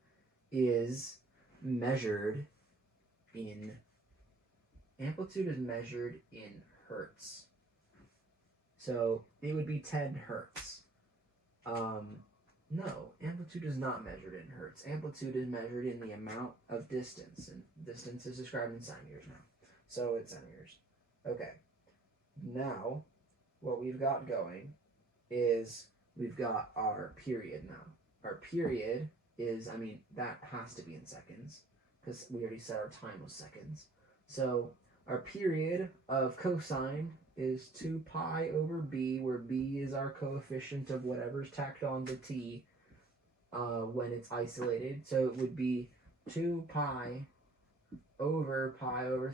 is measured in hertz. So it would be 10 hertz. No, amplitude is not measured in hertz. Amplitude is measured in the amount of distance, and distance is described in centimeters now. So it's centimeters. Okay. Now, what we've got going is we've got our period now. Our period is, I mean, that has to be in seconds, because we already said our time was seconds. So our period of cosine is 2 pi over b, where b is our coefficient of whatever's tacked on to t when it's isolated. So it would be 2 pi over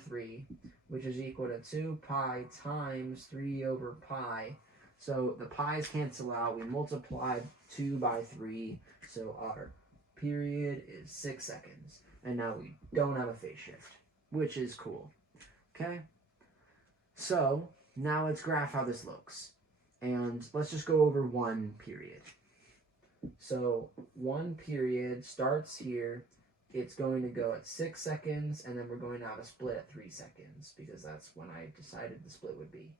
3, which is equal to 2 pi times 3 over pi. So the pi's cancel out. We multiply 2 by 3, so our period is 6 seconds. And now we don't have a phase shift, which is cool. Okay? So now let's graph how this looks. And let's just go over one period. So one period starts here. It's going to go at 6 seconds, and then we're going to have a split at 3 seconds, because that's when I decided the split would be.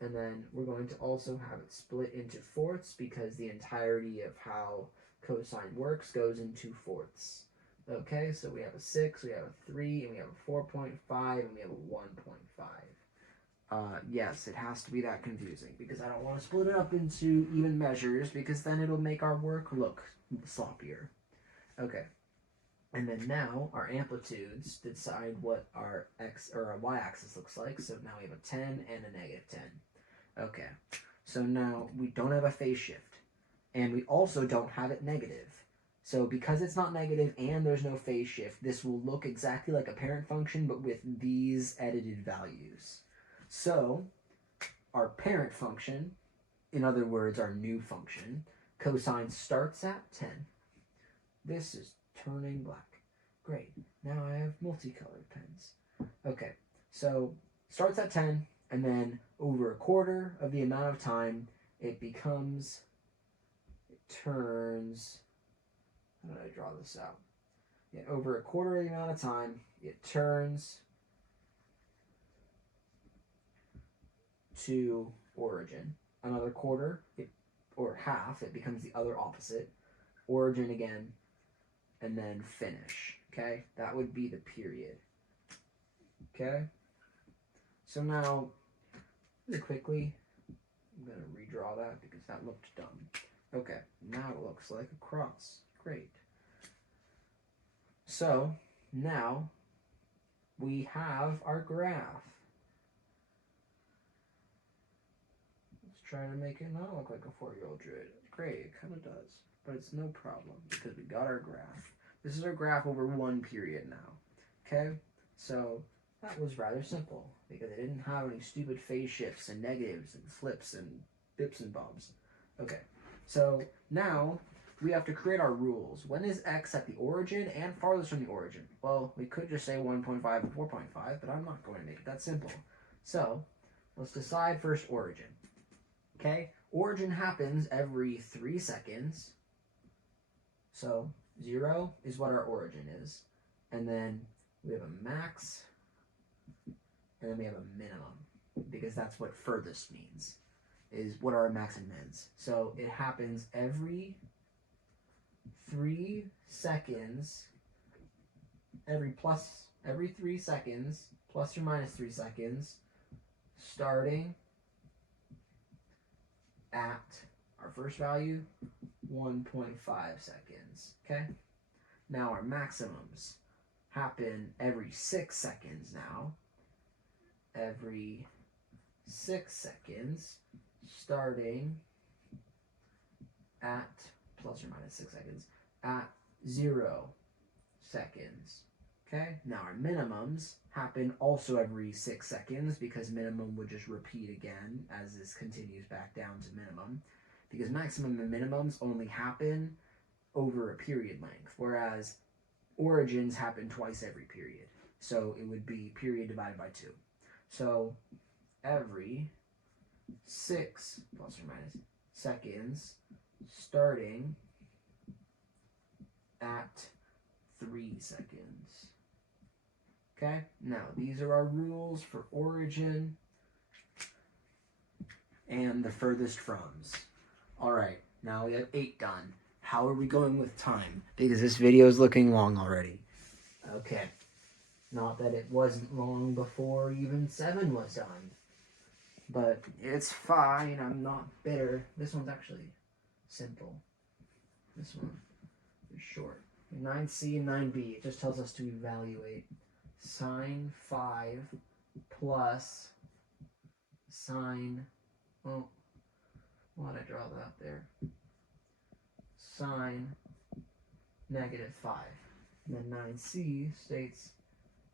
And then we're going to also have it split into fourths, because the entirety of how cosine works goes in 2 fourths. Okay, so we have a 6, we have a 3, and we have a 4.5, and we have a 1.5. Yes, it has to be that confusing, because I don't want to split it up into even measures, because then it'll make our work look sloppier. Okay. And then now our amplitudes decide what our x or our y-axis looks like. So now we have a 10 and a negative 10. Okay, so now we don't have a phase shift, and we also don't have it negative. So because it's not negative and there's no phase shift, this will look exactly like a parent function, but with these edited values. So our parent function, in other words, our new function, cosine starts at 10. This is turning black. Great. Now I have multicolored pens. Okay, so starts at 10, and then over a quarter of the amount of time, it turns, how did I draw this out? Yeah, over a quarter of the amount of time, it turns to origin. Another quarter, or half, it becomes the other opposite. Origin again, and then finish. Okay, that would be the period. Okay, So now, really quickly, I'm going to redraw that because that looked dumb. Okay, now it looks like a cross. Great. So now we have our graph. Let's try to make it not look like a 4-year-old drew it. Great, it kind of does, but it's no problem because we got our graph. This is our graph over one period now. Okay, so that was rather simple because it didn't have any stupid phase shifts and negatives and flips and bips and bobs. Okay, so now we have to create our rules. When is x at the origin and farthest from the origin? Well, we could just say 1.5 and 4.5, but I'm not going to make it that simple. So let's decide first origin. Okay, origin happens every 3 seconds. So 0 is what our origin is. And then we have a max, and then we have a minimum, because that's what furthest means, is what are our max and mins. So it happens every 3 seconds, every 3 seconds, plus or minus 3 seconds, starting at our first value, 1.5 seconds, okay? Now our maximums happen every 6 seconds now. Every 6 seconds, starting at, plus or minus 6 seconds, at 0 seconds. Okay, now our minimums happen also every 6 seconds because minimum would just repeat again as this continues back down to minimum, because maximum and minimums only happen over a period length, whereas origins happen twice every period. So it would be period divided by 2. So every 6 plus or minus seconds, starting at 3 seconds. Okay, now these are our rules for origin and the furthest froms. All right, now we have 8 done. How are we going with time? Because this video is looking long already. Okay, not that it wasn't long before even 7 was done, but it's fine. I'm not bitter. This one's actually simple. This one is short. 9C and 9B, it just tells us to evaluate sine 5 plus sine, oh, why did I draw that there? Sine negative 5. And then 9C states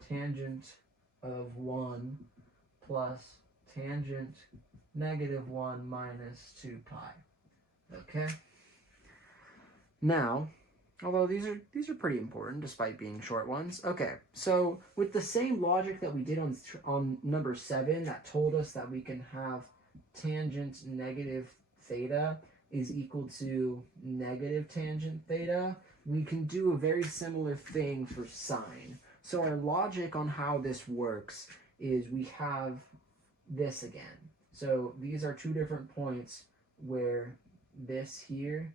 tangent of 1 plus tangent negative 1 minus 2 pi. Okay? Now, although these are pretty important despite being short ones. Okay, so with the same logic that we did on number 7 that told us that we can have tangent negative theta is equal to negative tangent theta, we can do a very similar thing for sine. So our logic on how this works is we have this again. So these are 2 different points where this here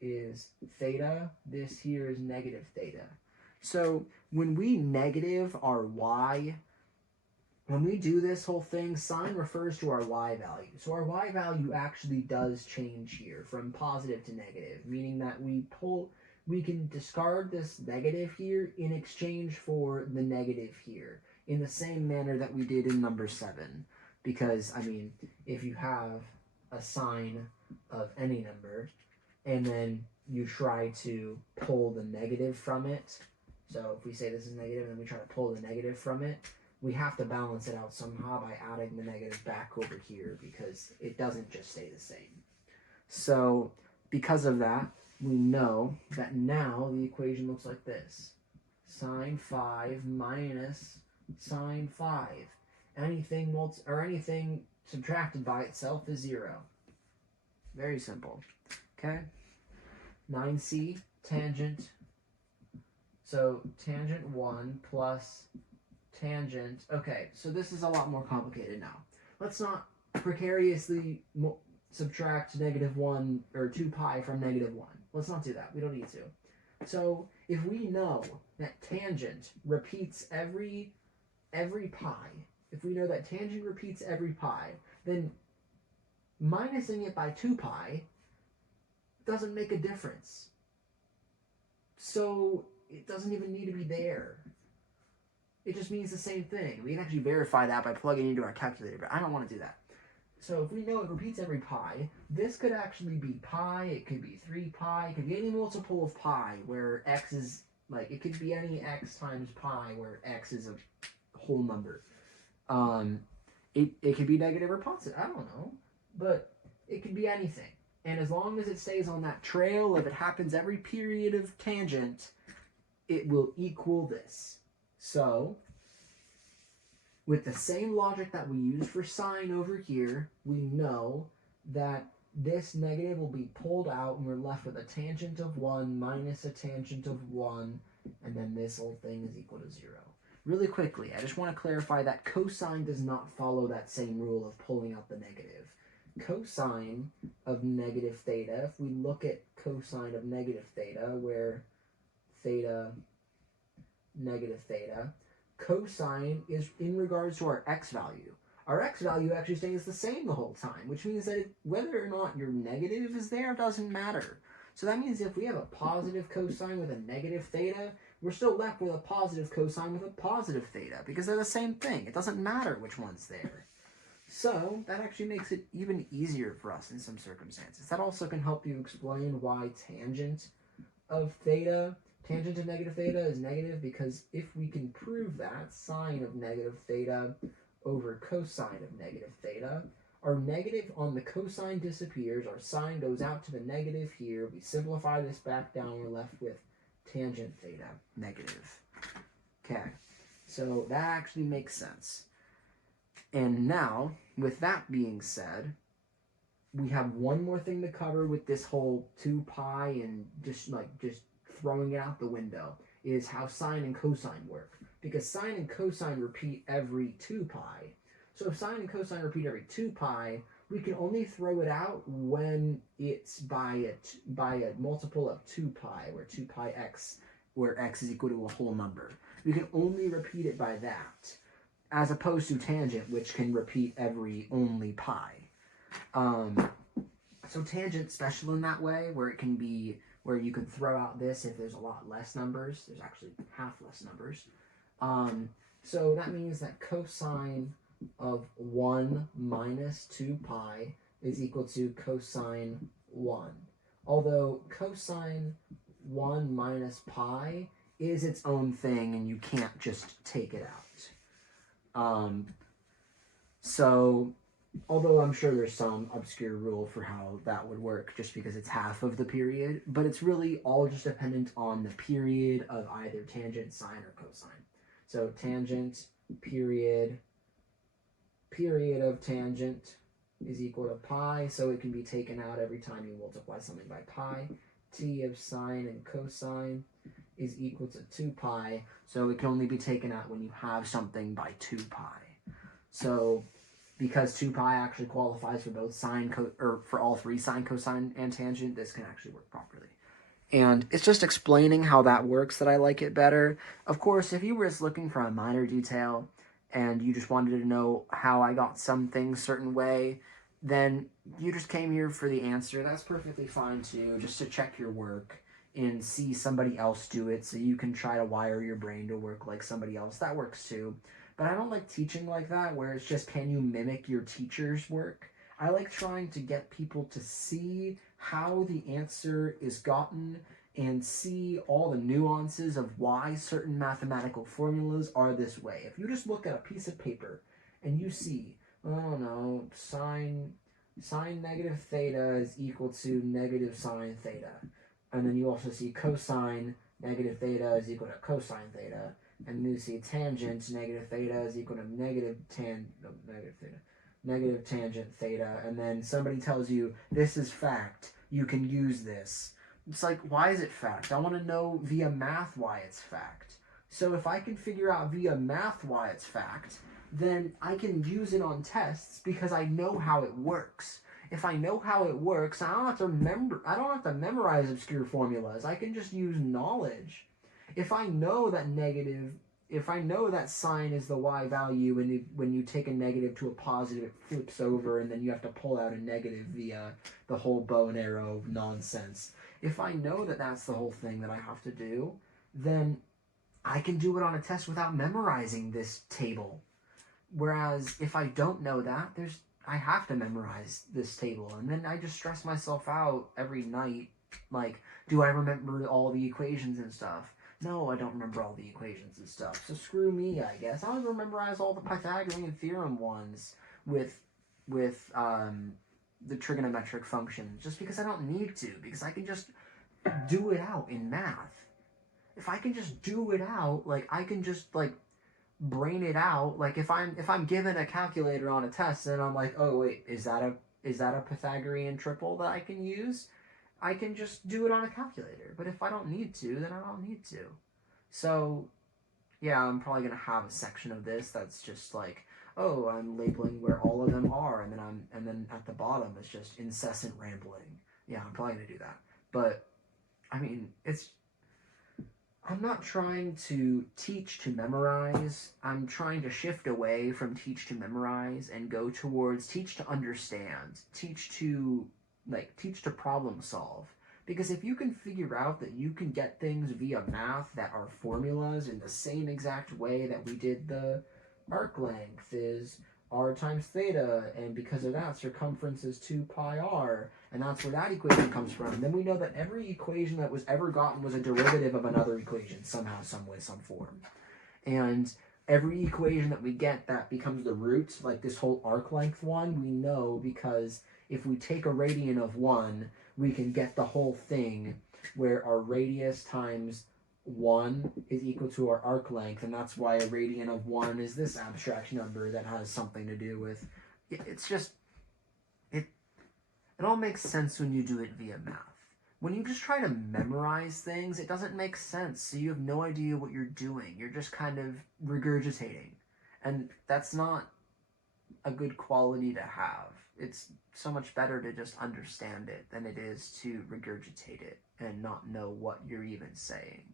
is theta, this here is negative theta. So when we negative our y, when we do this whole thing, sine refers to our y value. So our y value actually does change here from positive to negative, meaning that we can discard this negative here in exchange for the negative here, in the same manner that we did in number 7. Because, I mean, if you have a sine of any number, and then you try to pull the negative from it. So if we say this is negative and we try to pull the negative from it, we have to balance it out somehow by adding the negative back over here because it doesn't just stay the same. So because of that, we know that now the equation looks like this. Sine 5 minus sine 5. Anything subtracted by itself is 0. Very simple. Okay? 9C, tangent. So tangent 1 plus tangent. Okay, so this is a lot more complicated now. Let's not precariously subtract negative 1 or 2 pi from negative 1. Let's not do that. We don't need to. So if we know that tangent repeats every pi, if we know that tangent repeats every pi, then minusing it by 2 pi doesn't make a difference. So it doesn't even need to be there. It just means the same thing. We can actually verify that by plugging into our calculator, but I don't want to do that. So if we know it repeats every pi, this could actually be pi, it could be 3 pi, it could be any multiple of pi where x is, like, it could be any x times pi where x is a whole number. It could be negative or positive, I don't know, but it could be anything. And as long as it stays on that trail, if it happens every period of tangent, it will equal this. So, with the same logic that we used for sine over here, we know that this negative will be pulled out and we're left with a tangent of 1 minus a tangent of 1, and then this whole thing is equal to 0. Really quickly, I just want to clarify that cosine does not follow that same rule of pulling out the negative. Cosine of negative theta, if we look at cosine of negative theta, where theta, negative theta, cosine is in regards to our x value. Our x value actually stays the same the whole time, which means that whether or not your negative is there doesn't matter. So that means if we have a positive cosine with a negative theta, we're still left with a positive cosine with a positive theta, because they're the same thing. It doesn't matter which one's there. So that actually makes it even easier for us in some circumstances. That also can help you explain why tangent of theta, tangent of negative theta is negative, because if we can prove that, sine of negative theta over cosine of negative theta, our negative on the cosine disappears, our sine goes out to the negative here, we simplify this back down, we're left with tangent theta, negative. Okay, so that actually makes sense. And now, with that being said, we have one more thing to cover with this whole 2 pi and just throwing it out the window, is how sine and cosine work. Because sine and cosine repeat every 2 pi. So if sine and cosine repeat every 2 pi, we can only throw it out when it's by a multiple of 2 pi, where 2 pi x, where x is equal to a whole number. We can only repeat it by that, as opposed to tangent, which can repeat every only pi. So tangent's special in that way, where it can be, where you can throw out this if there's a lot less numbers. There's actually half less numbers. So that means that cosine of 1 minus 2 pi is equal to cosine 1. Although cosine 1 minus pi is its own thing and you can't just take it out. So, although I'm sure there's some obscure rule for how that would work just because it's half of the period, but it's really all just dependent on the period of either tangent, sine, or cosine. So tangent, period of tangent is equal to pi, so it can be taken out every time you multiply something by pi. T of sine and cosine is equal to 2 pi, so it can only be taken out when you have something by 2 pi. So because 2 pi actually qualifies for both sine, or for all three sine, cosine, and tangent, this can actually work properly. And it's just explaining how that works that I like it better. Of course, if you were just looking for a minor detail and you just wanted to know how I got some things a certain way, then you just came here for the answer. That's perfectly fine too, just to check your work and see somebody else do it so you can try to wire your brain to work like somebody else. That works too. But I don't like teaching like that, where it's just, can you mimic your teacher's work? I like trying to get people to see how the answer is gotten and see all the nuances of why certain mathematical formulas are this way. If you just look at a piece of paper and you see, I don't know, sine negative theta is equal to negative sine theta, and then you also see cosine negative theta is equal to cosine theta, and you see tangent negative theta is equal to negative tangent theta, and then somebody tells you, this is fact, you can use this. It's like, why is it fact? I want to know via math why it's fact. So if I can figure out via math why it's fact, then I can use it on tests because I know how it works. If I know how it works, I don't have to memorize obscure formulas. I can just use knowledge. If I know that negative if I know that sine is the y value, and when you take a negative to a positive, it flips over, and then you have to pull out a negative via the whole bow and arrow nonsense. If I know that that's the whole thing that I have to do, then I can do it on a test without memorizing this table. Whereas if I don't know that, I have to memorize this table, and then I just stress myself out every night. Like, do I remember all the equations and stuff? No, I don't remember all the equations and stuff. So screw me, I guess. I'll memorize all the Pythagorean theorem ones with the trigonometric functions, just because I don't need to, because I can just do it out in math. If I can just do it out, like, I can just, like, brain it out. Like, if I'm given a calculator on a test and I'm like, oh wait, is that a Pythagorean triple that I can use? I can just do it on a calculator. But if I don't need to, then I don't need to. So yeah, I'm probably gonna have a section of this that's just like, oh, I'm labeling where all of them are, and then at the bottom it's just incessant rambling. Yeah, I'm probably gonna do that. But I mean, I'm not trying to teach to memorize. I'm trying to shift away from teach to memorize and go towards teach to understand, teach to problem solve. Because if you can figure out that you can get things via math that are formulas in the same exact way that we did the arc length is r times theta, and because of that, circumference is 2 pi r, and that's where that equation comes from, then we know that every equation that was ever gotten was a derivative of another equation, somehow, some way, some form. And every equation that we get that becomes the root, like this whole arc length one, we know because if we take a radian of 1, we can get the whole thing where our radius times 1 is equal to our arc length, and that's why a radian of 1 is this abstract number that has something to do with it's just it all makes sense when you do it via math. When you just try to memorize things, it doesn't make sense. So you have no idea what you're doing. You're just kind of regurgitating, and that's not a good quality to have. It's so much better to just understand it than it is to regurgitate it and not know what you're even saying.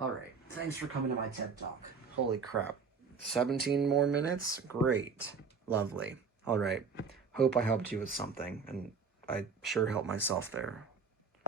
Alright, thanks for coming to my TED Talk. Holy crap. 17 more minutes? Great. Lovely. Alright, hope I helped you with something, and I sure helped myself there.